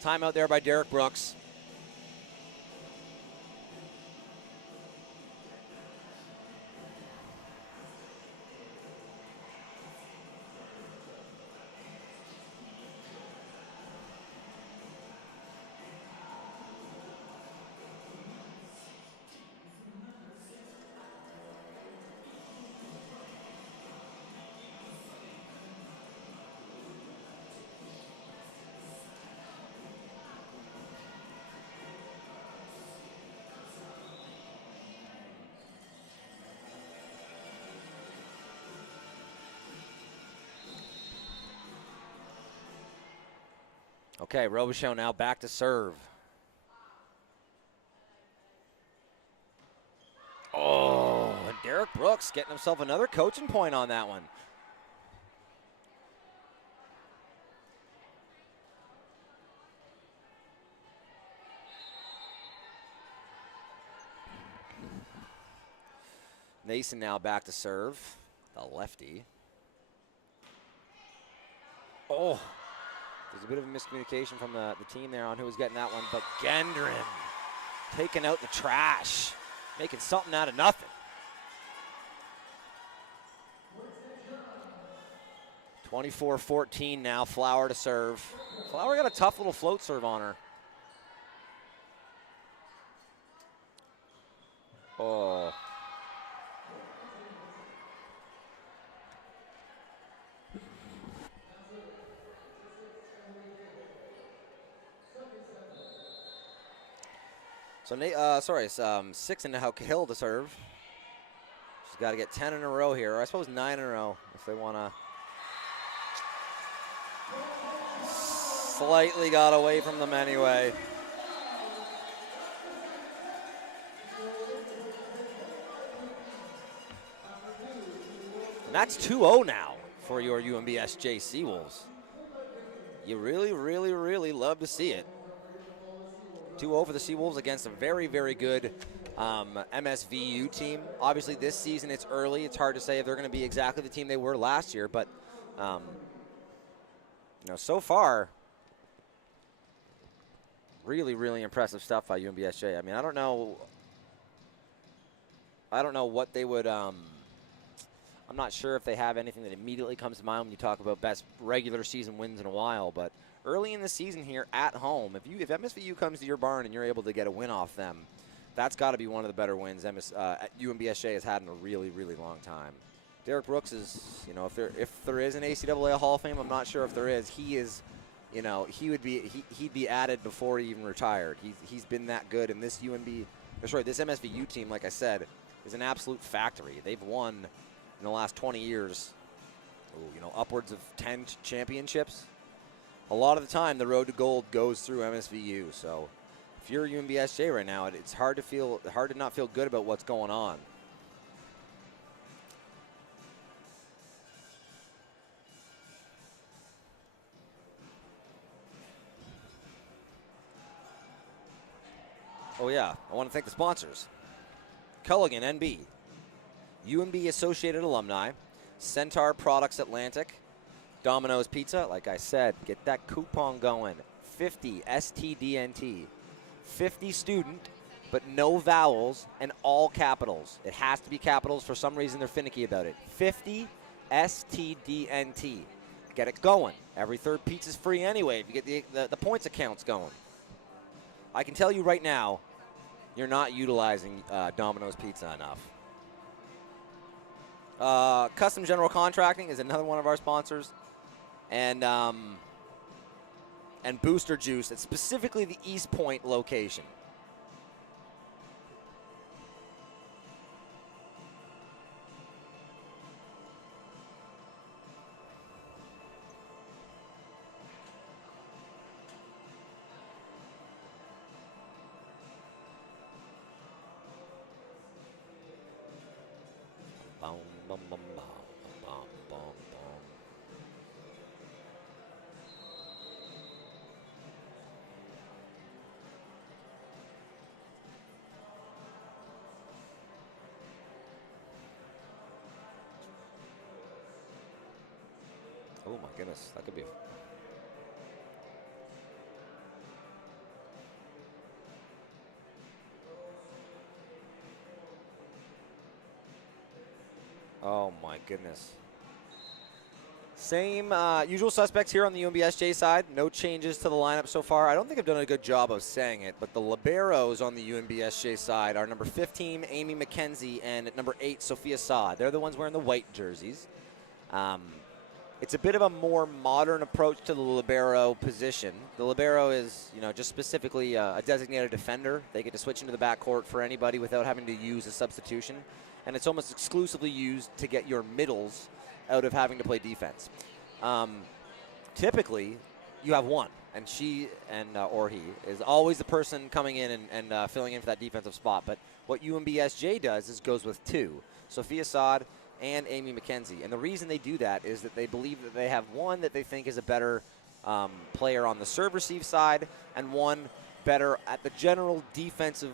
Timeout there by Derek Brooks. Okay, Robichaud now back to serve. Oh, and Derek Brooks getting himself another coaching point on that one. Nason now back to serve, the lefty. Oh. There's a bit of a miscommunication from the team there on who was getting that one, but Gendron taking out the trash, making something out of nothing. 24-14 now, Flower to serve. Flower got a tough little float serve on her. Oh. So, it's 6 and now Hill to serve. She's got to get 10 in a row here, or I suppose 9 in a row if they want to. Slightly got away from them anyway. And that's 2-0 now for your UNBSJ Seawolves. You really, really, really love to see it. 2-0 for the Seawolves against a very, very good MSVU team. Obviously, this season it's early. It's hard to say if they're going to be exactly the team they were last year, but so far, really, really impressive stuff by UNBSJ. I mean, I don't know what they would. I'm not sure if they have anything that immediately comes to mind when you talk about best regular season wins in a while, but early in the season here at home, if MSVU comes to your barn and you're able to get a win off them, that's got to be one of the better wins UNBSJ has had in a really, really long time. Derek Brooks is, if there is an ACAA Hall of Fame, I'm not sure if there is. He is, he'd be added before he even retired. He's been that good, and this this MSVU team, like I said, is an absolute factory. They've won in the last 20 years, upwards of 10 championships. A lot of the time, the road to gold goes through MSVU. So, if you're UNBSJ right now, it's hard to not feel good about what's going on. Oh yeah, I want to thank the sponsors: Culligan NB, UNB Associated Alumni, Centaur Products Atlantic, Domino's Pizza. Like I said, get that coupon going. 50 STDNT, 50 student, but no vowels and all capitals. It has to be capitals. For some reason, they're finicky about it. 50 STDNT. Get it going. Every third pizza's free anyway if you get the points accounts going. I can tell you right now, you're not utilizing Domino's Pizza enough. Custom General Contracting is another one of our sponsors. And Booster Juice at specifically the East Point location. Oh my goodness, that could be. Oh my goodness. Same usual suspects here on the UNBSJ side. No changes to the lineup so far. I don't think I've done a good job of saying it, but the liberos on the UNBSJ side are number 15, Amy McKenzie, and at number 8, Sophia Saad. They're the ones wearing the white jerseys. It's a bit of a more modern approach to the libero position. The libero is, just specifically a designated defender. They get to switch into the backcourt for anybody without having to use a substitution. And it's almost exclusively used to get your middles out of having to play defense. Typically, you have one, and she or he is always the person coming in and filling in for that defensive spot. But what UNBSJ does is goes with 2, Sophia Saad and Amy McKenzie. And the reason they do that is that they believe that they have one that they think is a better player on the serve-receive side and one better at the general defensive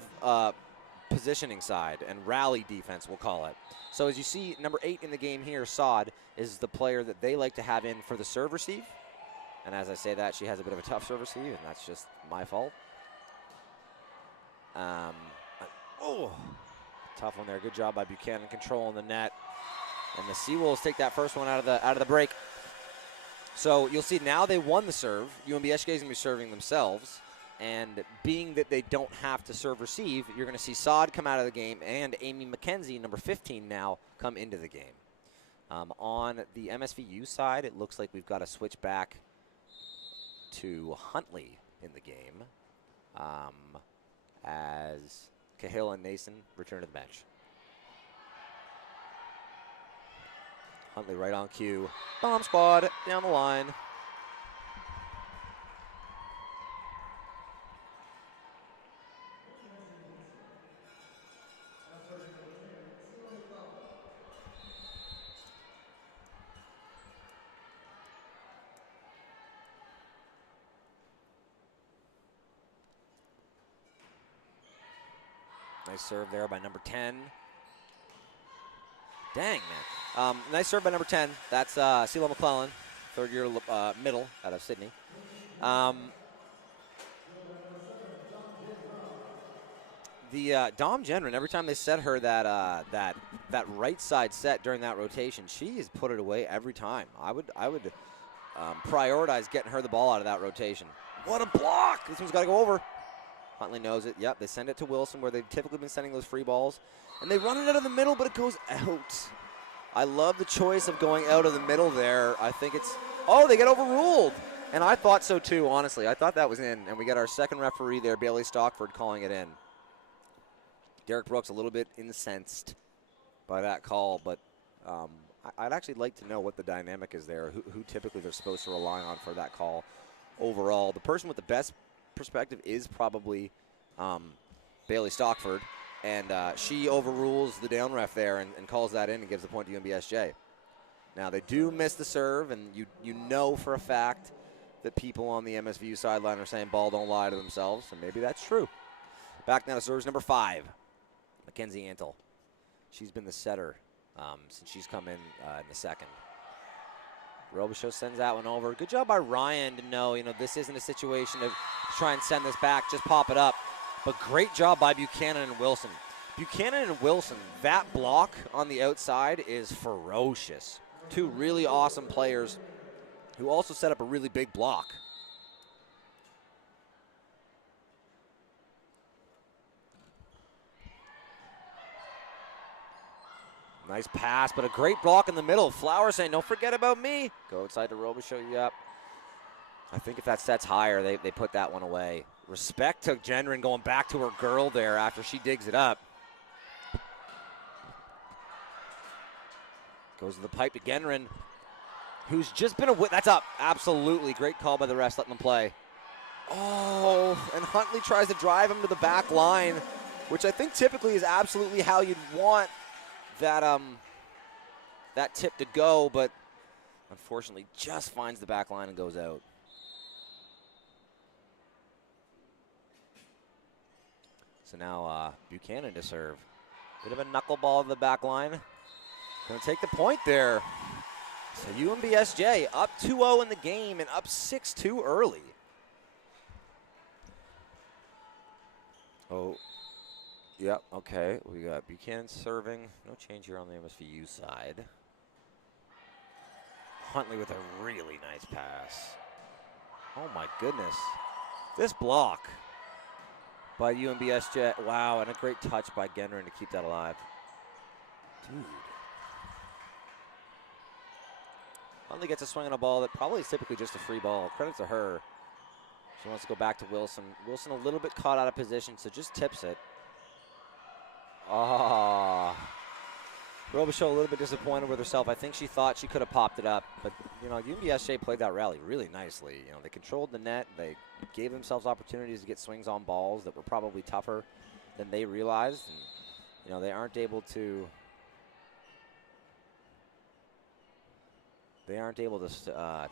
positioning side and rally defense, we'll call it. So as you see, number 8 in the game here, Saad, is the player that they like to have in for the serve-receive. And as I say that, she has a bit of a tough serve-receive, and that's just my fault. Tough one there. Good job by Buchanan controlling the net. And the Seawolves take that first one out of the break. So you'll see now they won the serve. UNBSJ is going to be serving themselves. And being that they don't have to serve receive, you're going to see Saad come out of the game and Amy McKenzie, number 15 now, come into the game. On the MSVU side, it looks like we've got to switch back to Huntley in the game as Cahill and Nason return to the bench. Huntley right on cue. Bomb squad down the line. Nice serve there by number 10. Dang, man. Nice serve by number 10. That's CeeLo McClellan, third-year middle out of Sydney. The Dom Genren, every time they set her that right side set during that rotation, she has put it away every time. I would prioritize getting her the ball out of that rotation. What a block! This one's got to go over. Huntley knows it. Yep, they send it to Wilson where they've typically been sending those free balls. And they run it out of the middle, but it goes out. I love the choice of going out of the middle there. I think it's, oh, they get overruled. And I thought so too, honestly. I thought that was in. And we got our second referee there, Bailey Stockford, calling it in. Derek Brooks a little bit incensed by that call, but I'd actually like to know what the dynamic is there, who typically they're supposed to rely on for that call overall. The person with the best perspective is probably Bailey Stockford, and she overrules the down ref there and calls that in and gives the point to UNBSJ. Now they do miss the serve, and you know for a fact that people on the MSVU sideline are saying ball don't lie to themselves, and maybe that's true. Back now to serves number 5, Mackenzie Antle. She's been the setter since she's come in the second. Robichaud sends that one over. Good job by Ryan to know, this isn't a situation to try and send this back, just pop it up. But great job by Buchanan and Wilson. Buchanan and Wilson, that block on the outside is ferocious. Two really awesome players who also set up a really big block. Nice pass, but a great block in the middle. Flowers saying, don't forget about me. Go outside to Robichaud, yep. I think if that set's higher, they put that one away. Respect to Genren going back to her girl there after she digs it up. Goes to the pipe to Genren, who's just been that's up. Absolutely, great call by the refs, letting them play. Oh, and Huntley tries to drive him to the back line, which I think typically is absolutely how you'd want that tip to go, but unfortunately just finds the back line and goes out. So now Buchanan to serve. Bit of a knuckleball to the back line. Going to take the point there. So UNBSJ up 2-0 in the game and up 6-2 early. Oh. Yep, okay. We got Buchanan serving. No change here on the MSVU side. Huntley with a really nice pass. Oh my goodness. This block by UNBSJ. Wow, and a great touch by Genren to keep that alive. Dude. Huntley gets a swing on a ball that probably is typically just a free ball. Credit to her. She wants to go back to Wilson. Wilson a little bit caught out of position, so just tips it. Ah, Robichaud a little bit disappointed with herself. I think she thought she could have popped it up, but UNBSJ played that rally really nicely. They controlled the net. They gave themselves opportunities to get swings on balls that were probably tougher than they realized, and they aren't able to. They aren't able to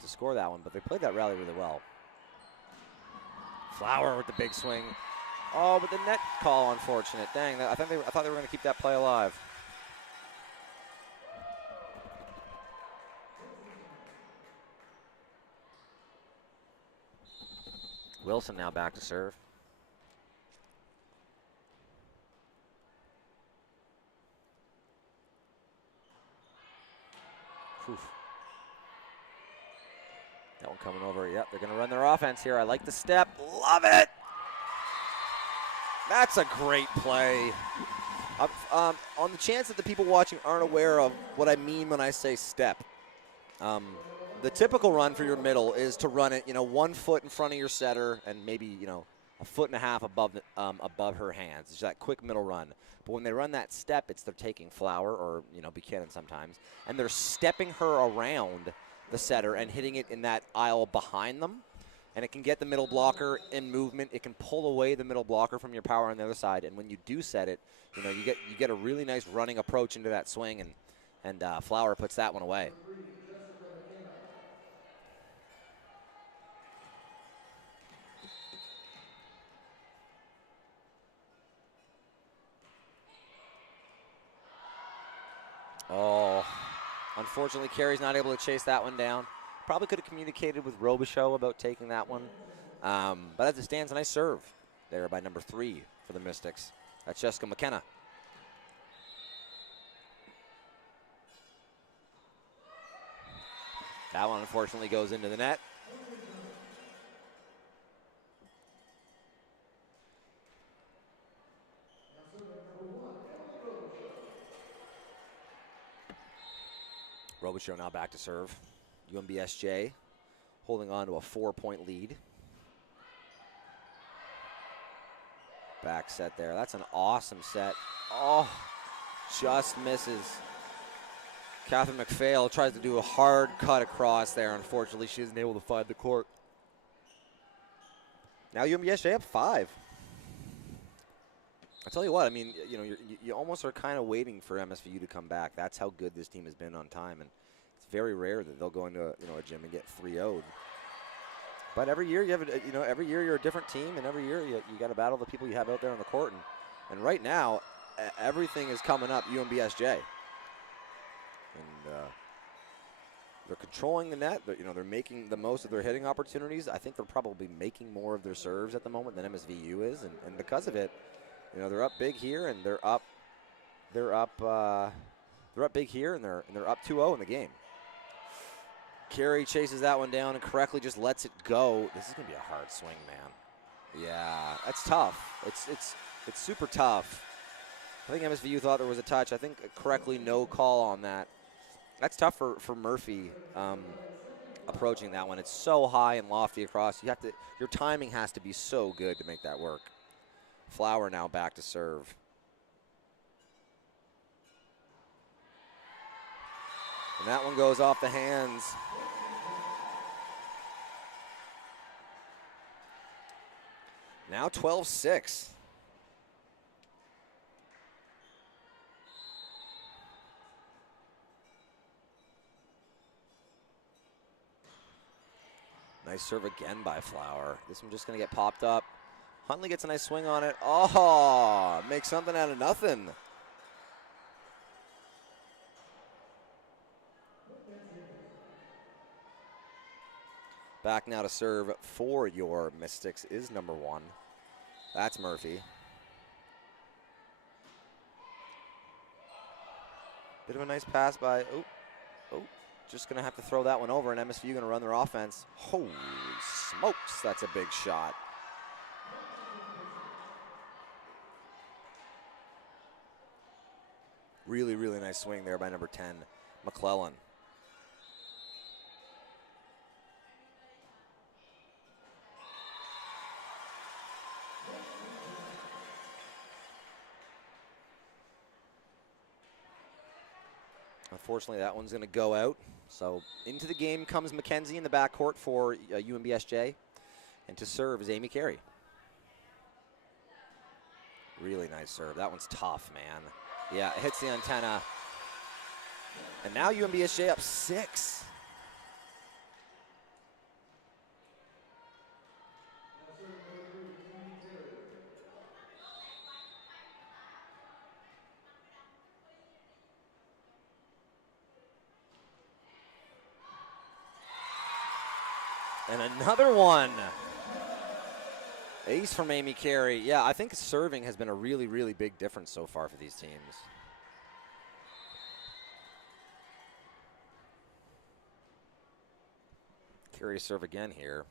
score that one, but they played that rally really well. Flower with the big swing. Oh, but the net call, unfortunate. Dang, I thought they were going to keep that play alive. Wilson now back to serve. Oof. one coming over. Yep, they're going to run their offense here. I like the step. Love it. That's a great play. On the chance that the people watching aren't aware of what I mean when I say step, the typical run for your middle is to run it, 1 foot in front of your setter and maybe, a foot and a half above her hands. It's that quick middle run. But when they run that step, they're taking Flower or, Buchanan sometimes, and they're stepping her around the setter and hitting it in that aisle behind them. And it can get the middle blocker in movement. It can pull away the middle blocker from your power on the other side. And when you do set it, you get a really nice running approach into that swing, and Flower puts that one away. Oh, unfortunately, Carey's not able to chase that one down. Probably could have communicated with Robichaux about taking that one. But as it stands, a nice serve there by number 3 for the Mystics. That's Jessica McKenna. That one, unfortunately, goes into the net. Robichaux now back to serve. UNBSJ holding on to a 4-point lead. Back set there. That's an awesome set. Oh, just misses. Catherine McPhail tries to do a hard cut across there. Unfortunately, she isn't able to find the court. Now UNBSJ up 5. I tell you what, I mean, you almost are kind of waiting for MSVU to come back. That's how good this team has been on time, and it's very rare that they'll go into a gym and get 3-0'd. But every year you have every year you're a different team, and every year you got to battle the people you have out there on the court. And right now, everything is coming up UNBSJ, and they're controlling the net. They're making the most of their hitting opportunities. I think they're probably making more of their serves at the moment than MSVU is, and because of it. They're up big here, and they're up big here, and they're up 2-0 in the game. Carey chases that one down and correctly just lets it go. This is gonna be a hard swing, man. Yeah, that's tough. It's super tough. I think MSVU thought there was a touch. I think correctly no call on that. That's tough for Murphy approaching that one. It's so high and lofty across. Your timing has to be so good to make that work. Flower now back to serve. And that one goes off the hands. Now 12-6. Nice serve again by Flower. This one just going to get popped up. Huntley gets a nice swing on it. Oh, makes something out of nothing. Back now to serve for your Mystics is number 1. That's Murphy. Bit of a nice pass by, just gonna have to throw that one over, and MSVU gonna run their offense. Holy smokes, that's a big shot. Really, really nice swing there by number 10, McClellan. Unfortunately, that one's going to go out. So into the game comes McKenzie in the backcourt for UNBSJ. And to serve is Amy Carey. Really nice serve. That one's tough, man. Yeah, it hits the antenna. And now UNBSJ up 6. And another one. Ace from Amy Carey. Yeah, I think serving has been a really, really big difference so far for these teams. Carey to serve again here.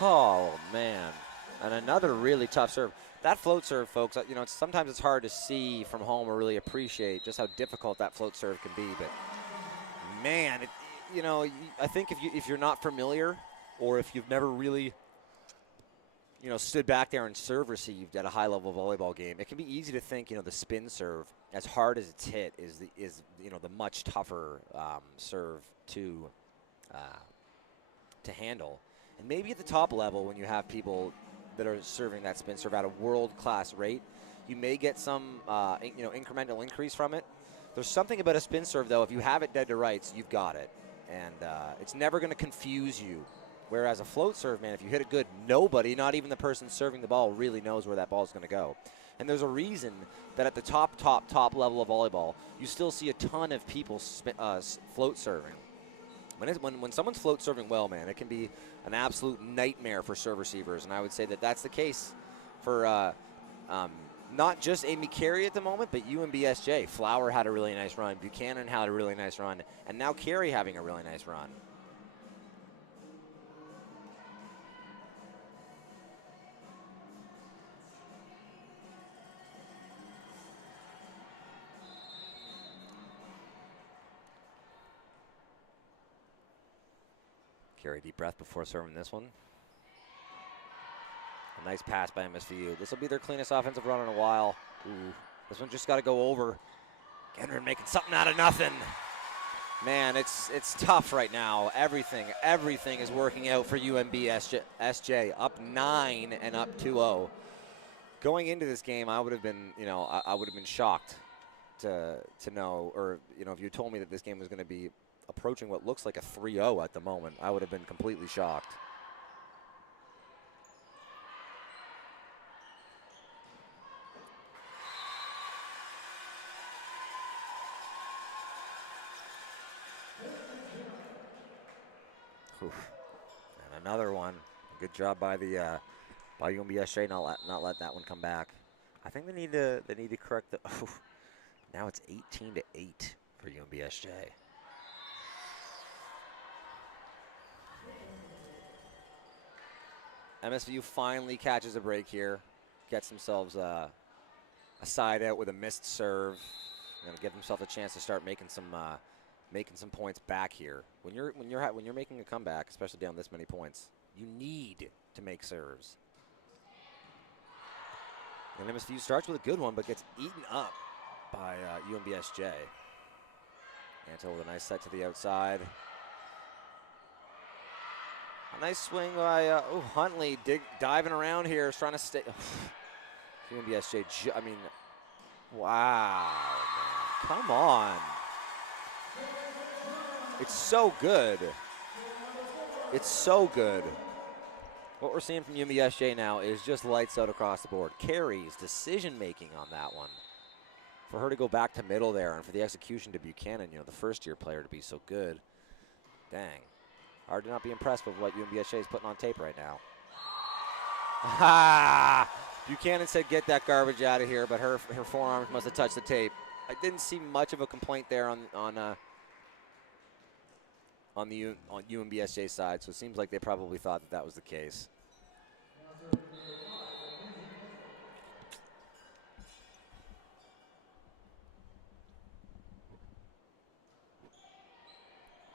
Oh, man. And another really tough serve. That float serve, folks, you know, sometimes it's hard to see from home or really appreciate just how difficult that float serve can be. But, man, you know, I think if you're not familiar or if you've never really, you know, stood back there and serve received at a high-level volleyball game, it can be easy to think, you know, the spin serve, as hard as it's hit, is you know, the much tougher serve to handle. And maybe at the top level, when you have people that are serving that spin serve at a world-class rate, you may get some, you know, incremental increase from it. There's something about a spin serve, though. If you have it dead to rights, you've got it. And it's never going to confuse you. Whereas a float serve, man, if you hit it good, nobody, not even the person serving the ball, really knows where that ball is going to go. And there's a reason that at the top level of volleyball, you still see a ton of people float serving. When someone's float serving well, man, it can be an absolute nightmare for serve receivers. And I would say that that's the case for not just Amy Carey at the moment, but UNBSJ. Flower had a really nice run. Buchanan had a really nice run. And now Carey having a really nice run. Carey, deep breath before serving this one. A nice pass by MSVU. This will be their cleanest offensive run in a while. Ooh, this one just got to go over. Gendron making something out of nothing. Man, it's tough right now. Everything is working out for UNBSJ. Up 9 and up 2-0. Going into this game, I would have been, you know, I would have been shocked to know, or, you know, if you told me that this game was going to be approaching what looks like a 3-0 at the moment, I would have been completely shocked. Oof. And another one. Good job by the by UNBSJ not let that one come back. I think they need to correct the. Oh, now it's 18-8 for UNBSJ. MSVU finally catches a break here, gets themselves a side out with a missed serve. Going to give themselves a chance to start making some points back here. When you're making a comeback, especially down this many points, you need to make serves. And MSVU starts with a good one, but gets eaten up by UNBSJ. Antle with a nice set to the outside. A nice swing by Huntley, diving around here, trying to stay. UNBSJ, I mean, wow, man, come on. It's so good. It's so good. What we're seeing from UNBSJ now is just lights out across the board. Carey's decision-making on that one. For her to go back to middle there and for the execution to Buchanan, you know, the first-year player, to be so good. Dang. Hard to not be impressed with what UNBSJ is putting on tape right now. Ha! Buchanan said, get that garbage out of here, but her forearms must have touched the tape. I didn't see much of a complaint there on UNBSJ side, so it seems like they probably thought that was the case.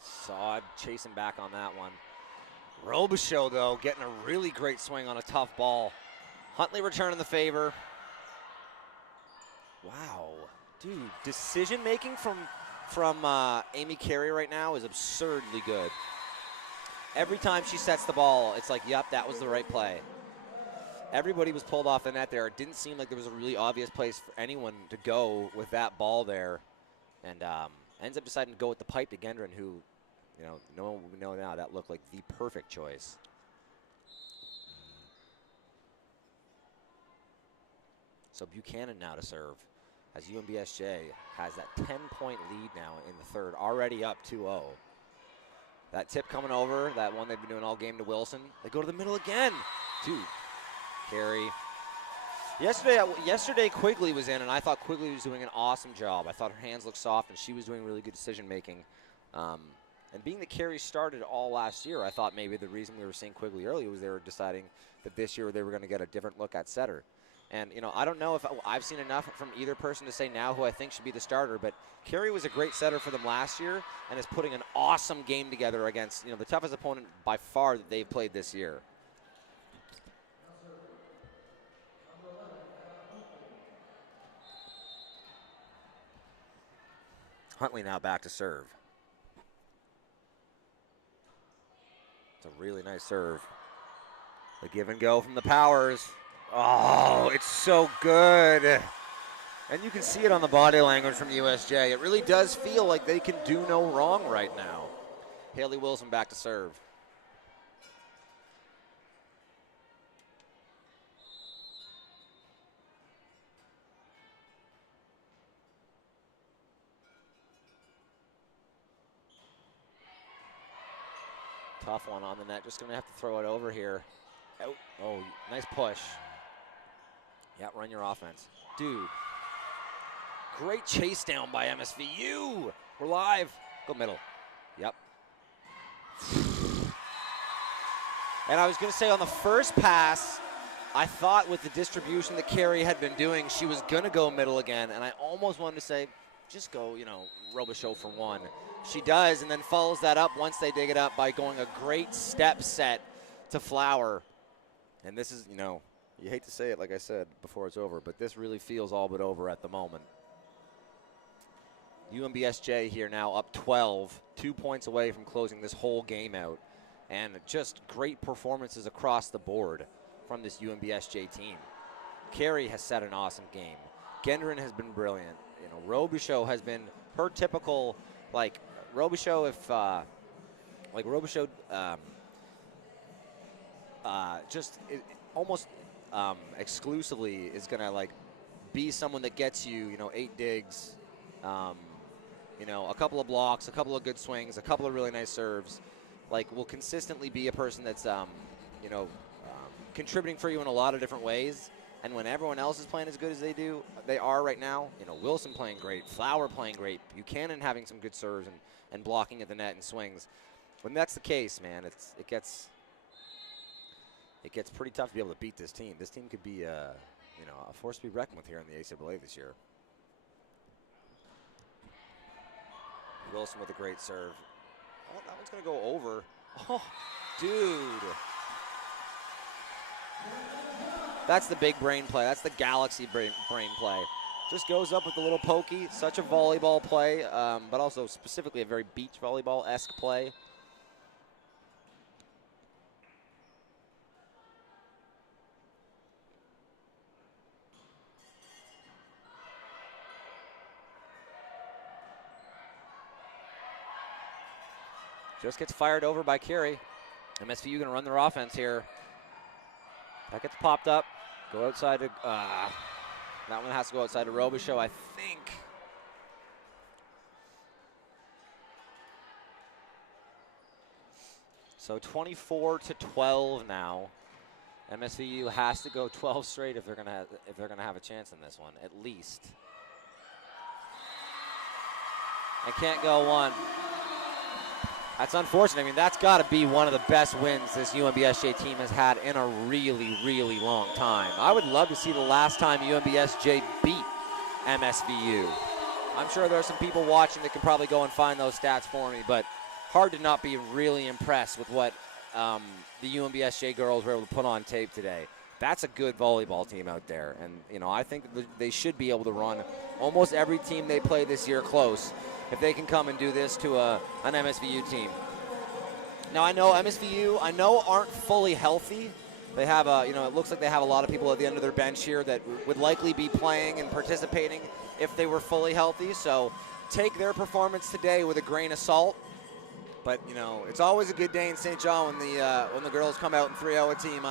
Sod chasing back on that one. Robichaud, though, getting a really great swing on a tough ball. Huntley returning the favor. Wow. Dude, decision-making from Amy Carey right now is absurdly good. Every time she sets the ball, it's like, yep, that was the right play. Everybody was pulled off the net there. It didn't seem like there was a really obvious place for anyone to go with that ball there. And ends up deciding to go with the pipe to Gendron, who, you know, we know now that looked like the perfect choice. So Buchanan now to serve, as UNBSJ has that 10-point lead now in the third, already up 2-0. That tip coming over, that one they've been doing all game to Wilson. They go to the middle again. Carey. Yesterday Quigley was in, and I thought Quigley was doing an awesome job. I thought her hands looked soft, and she was doing really good decision-making. And being that Carey started all last year, I thought maybe the reason we were seeing Quigley early was they were deciding that this year they were going to get a different look at setter. And, I don't know if I've seen enough from either person to say now who I think should be the starter, but Carey was a great setter for them last year and is putting an awesome game together against, the toughest opponent by far that they've played this year. Huntley now back to serve. It's a really nice serve. The give and go from the Powers. Oh, it's so good. And you can see it on the body language from USJ. It really does feel like they can do no wrong right now. Haley Wilson back to serve. Tough one on the net. Just going to have to throw it over here. Out. Oh, nice push. Yeah, run your offense. Dude. Great chase down by MSVU. We're live. Go middle. Yep. And I was going to say on the first pass, I thought with the distribution that Carey had been doing, she was going to go middle again. And I almost wanted to say, just go, Robichaux for one. She does, and then follows that up once they dig it up by going a great step set to Flower. And this is, you hate to say it like I said before it's over, but this really feels all but over at the moment. UNBSJ here now up 12, 2 points away from closing this whole game out. And just great performances across the board from this UNBSJ team. Carey has set an awesome game. Gendron has been brilliant. Robichaux has been her typical, Robichaux, almost exclusively is going to, be someone that gets you, 8 digs, a couple of blocks, a couple of good swings, a couple of really nice serves. Will consistently be a person that's, contributing for you in a lot of different ways. And when everyone else is playing as good as they are right now, Wilson playing great, Flower playing great, Buchanan having some good serves and blocking at the net and swings. When that's the case, man, it gets pretty tough to be able to beat this team. This team could be a force to be reckoned with here in the ACAA this year. Wilson with a great serve. Oh, that one's going to go over. Oh, dude. That's the big brain play. That's the Galaxy brain play. Just goes up with a little pokey. Such a volleyball play, but also specifically a very beach volleyball-esque play. Just gets fired over by Carey. MSVU going to run their offense here. That gets popped up. Go outside to, that one has to go outside to Robichaux, I think. So 24-12 now. MSVU has to go 12 straight if they're gonna have a chance in this one, at least. And can't go one. That's unfortunate. I mean, that's got to be one of the best wins this UNBSJ team has had in a really, really long time. I would love to see the last time UNBSJ beat MSVU. I'm sure there are some people watching that can probably go and find those stats for me, but hard to not be really impressed with what the UNBSJ girls were able to put on tape today. That's a good volleyball team out there, and I think they should be able to run almost every team they play this year close if they can come and do this to an MSVU team. Now I know MSVU aren't fully healthy. They have it looks like they have a lot of people at the end of their bench here that would likely be playing and participating if they were fully healthy. So take their performance today with a grain of salt. But it's always a good day in St. John when the girls come out and 3-0 a team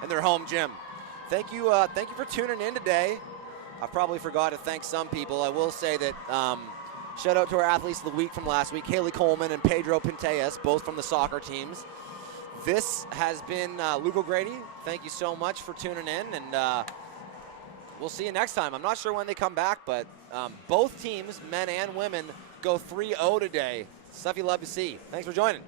in their home gym. Thank you for tuning in today. I probably forgot to thank some people. I will say that shout out to our athletes of the week from last week, Haley Coleman and Pedro Pinteas, both from the soccer teams. This has been Luke O'Grady. Thank you so much for tuning in, and we'll see you next time. I'm not sure when they come back, but both teams, men and women, go 3-0 today. Stuff you love to see. Thanks for joining.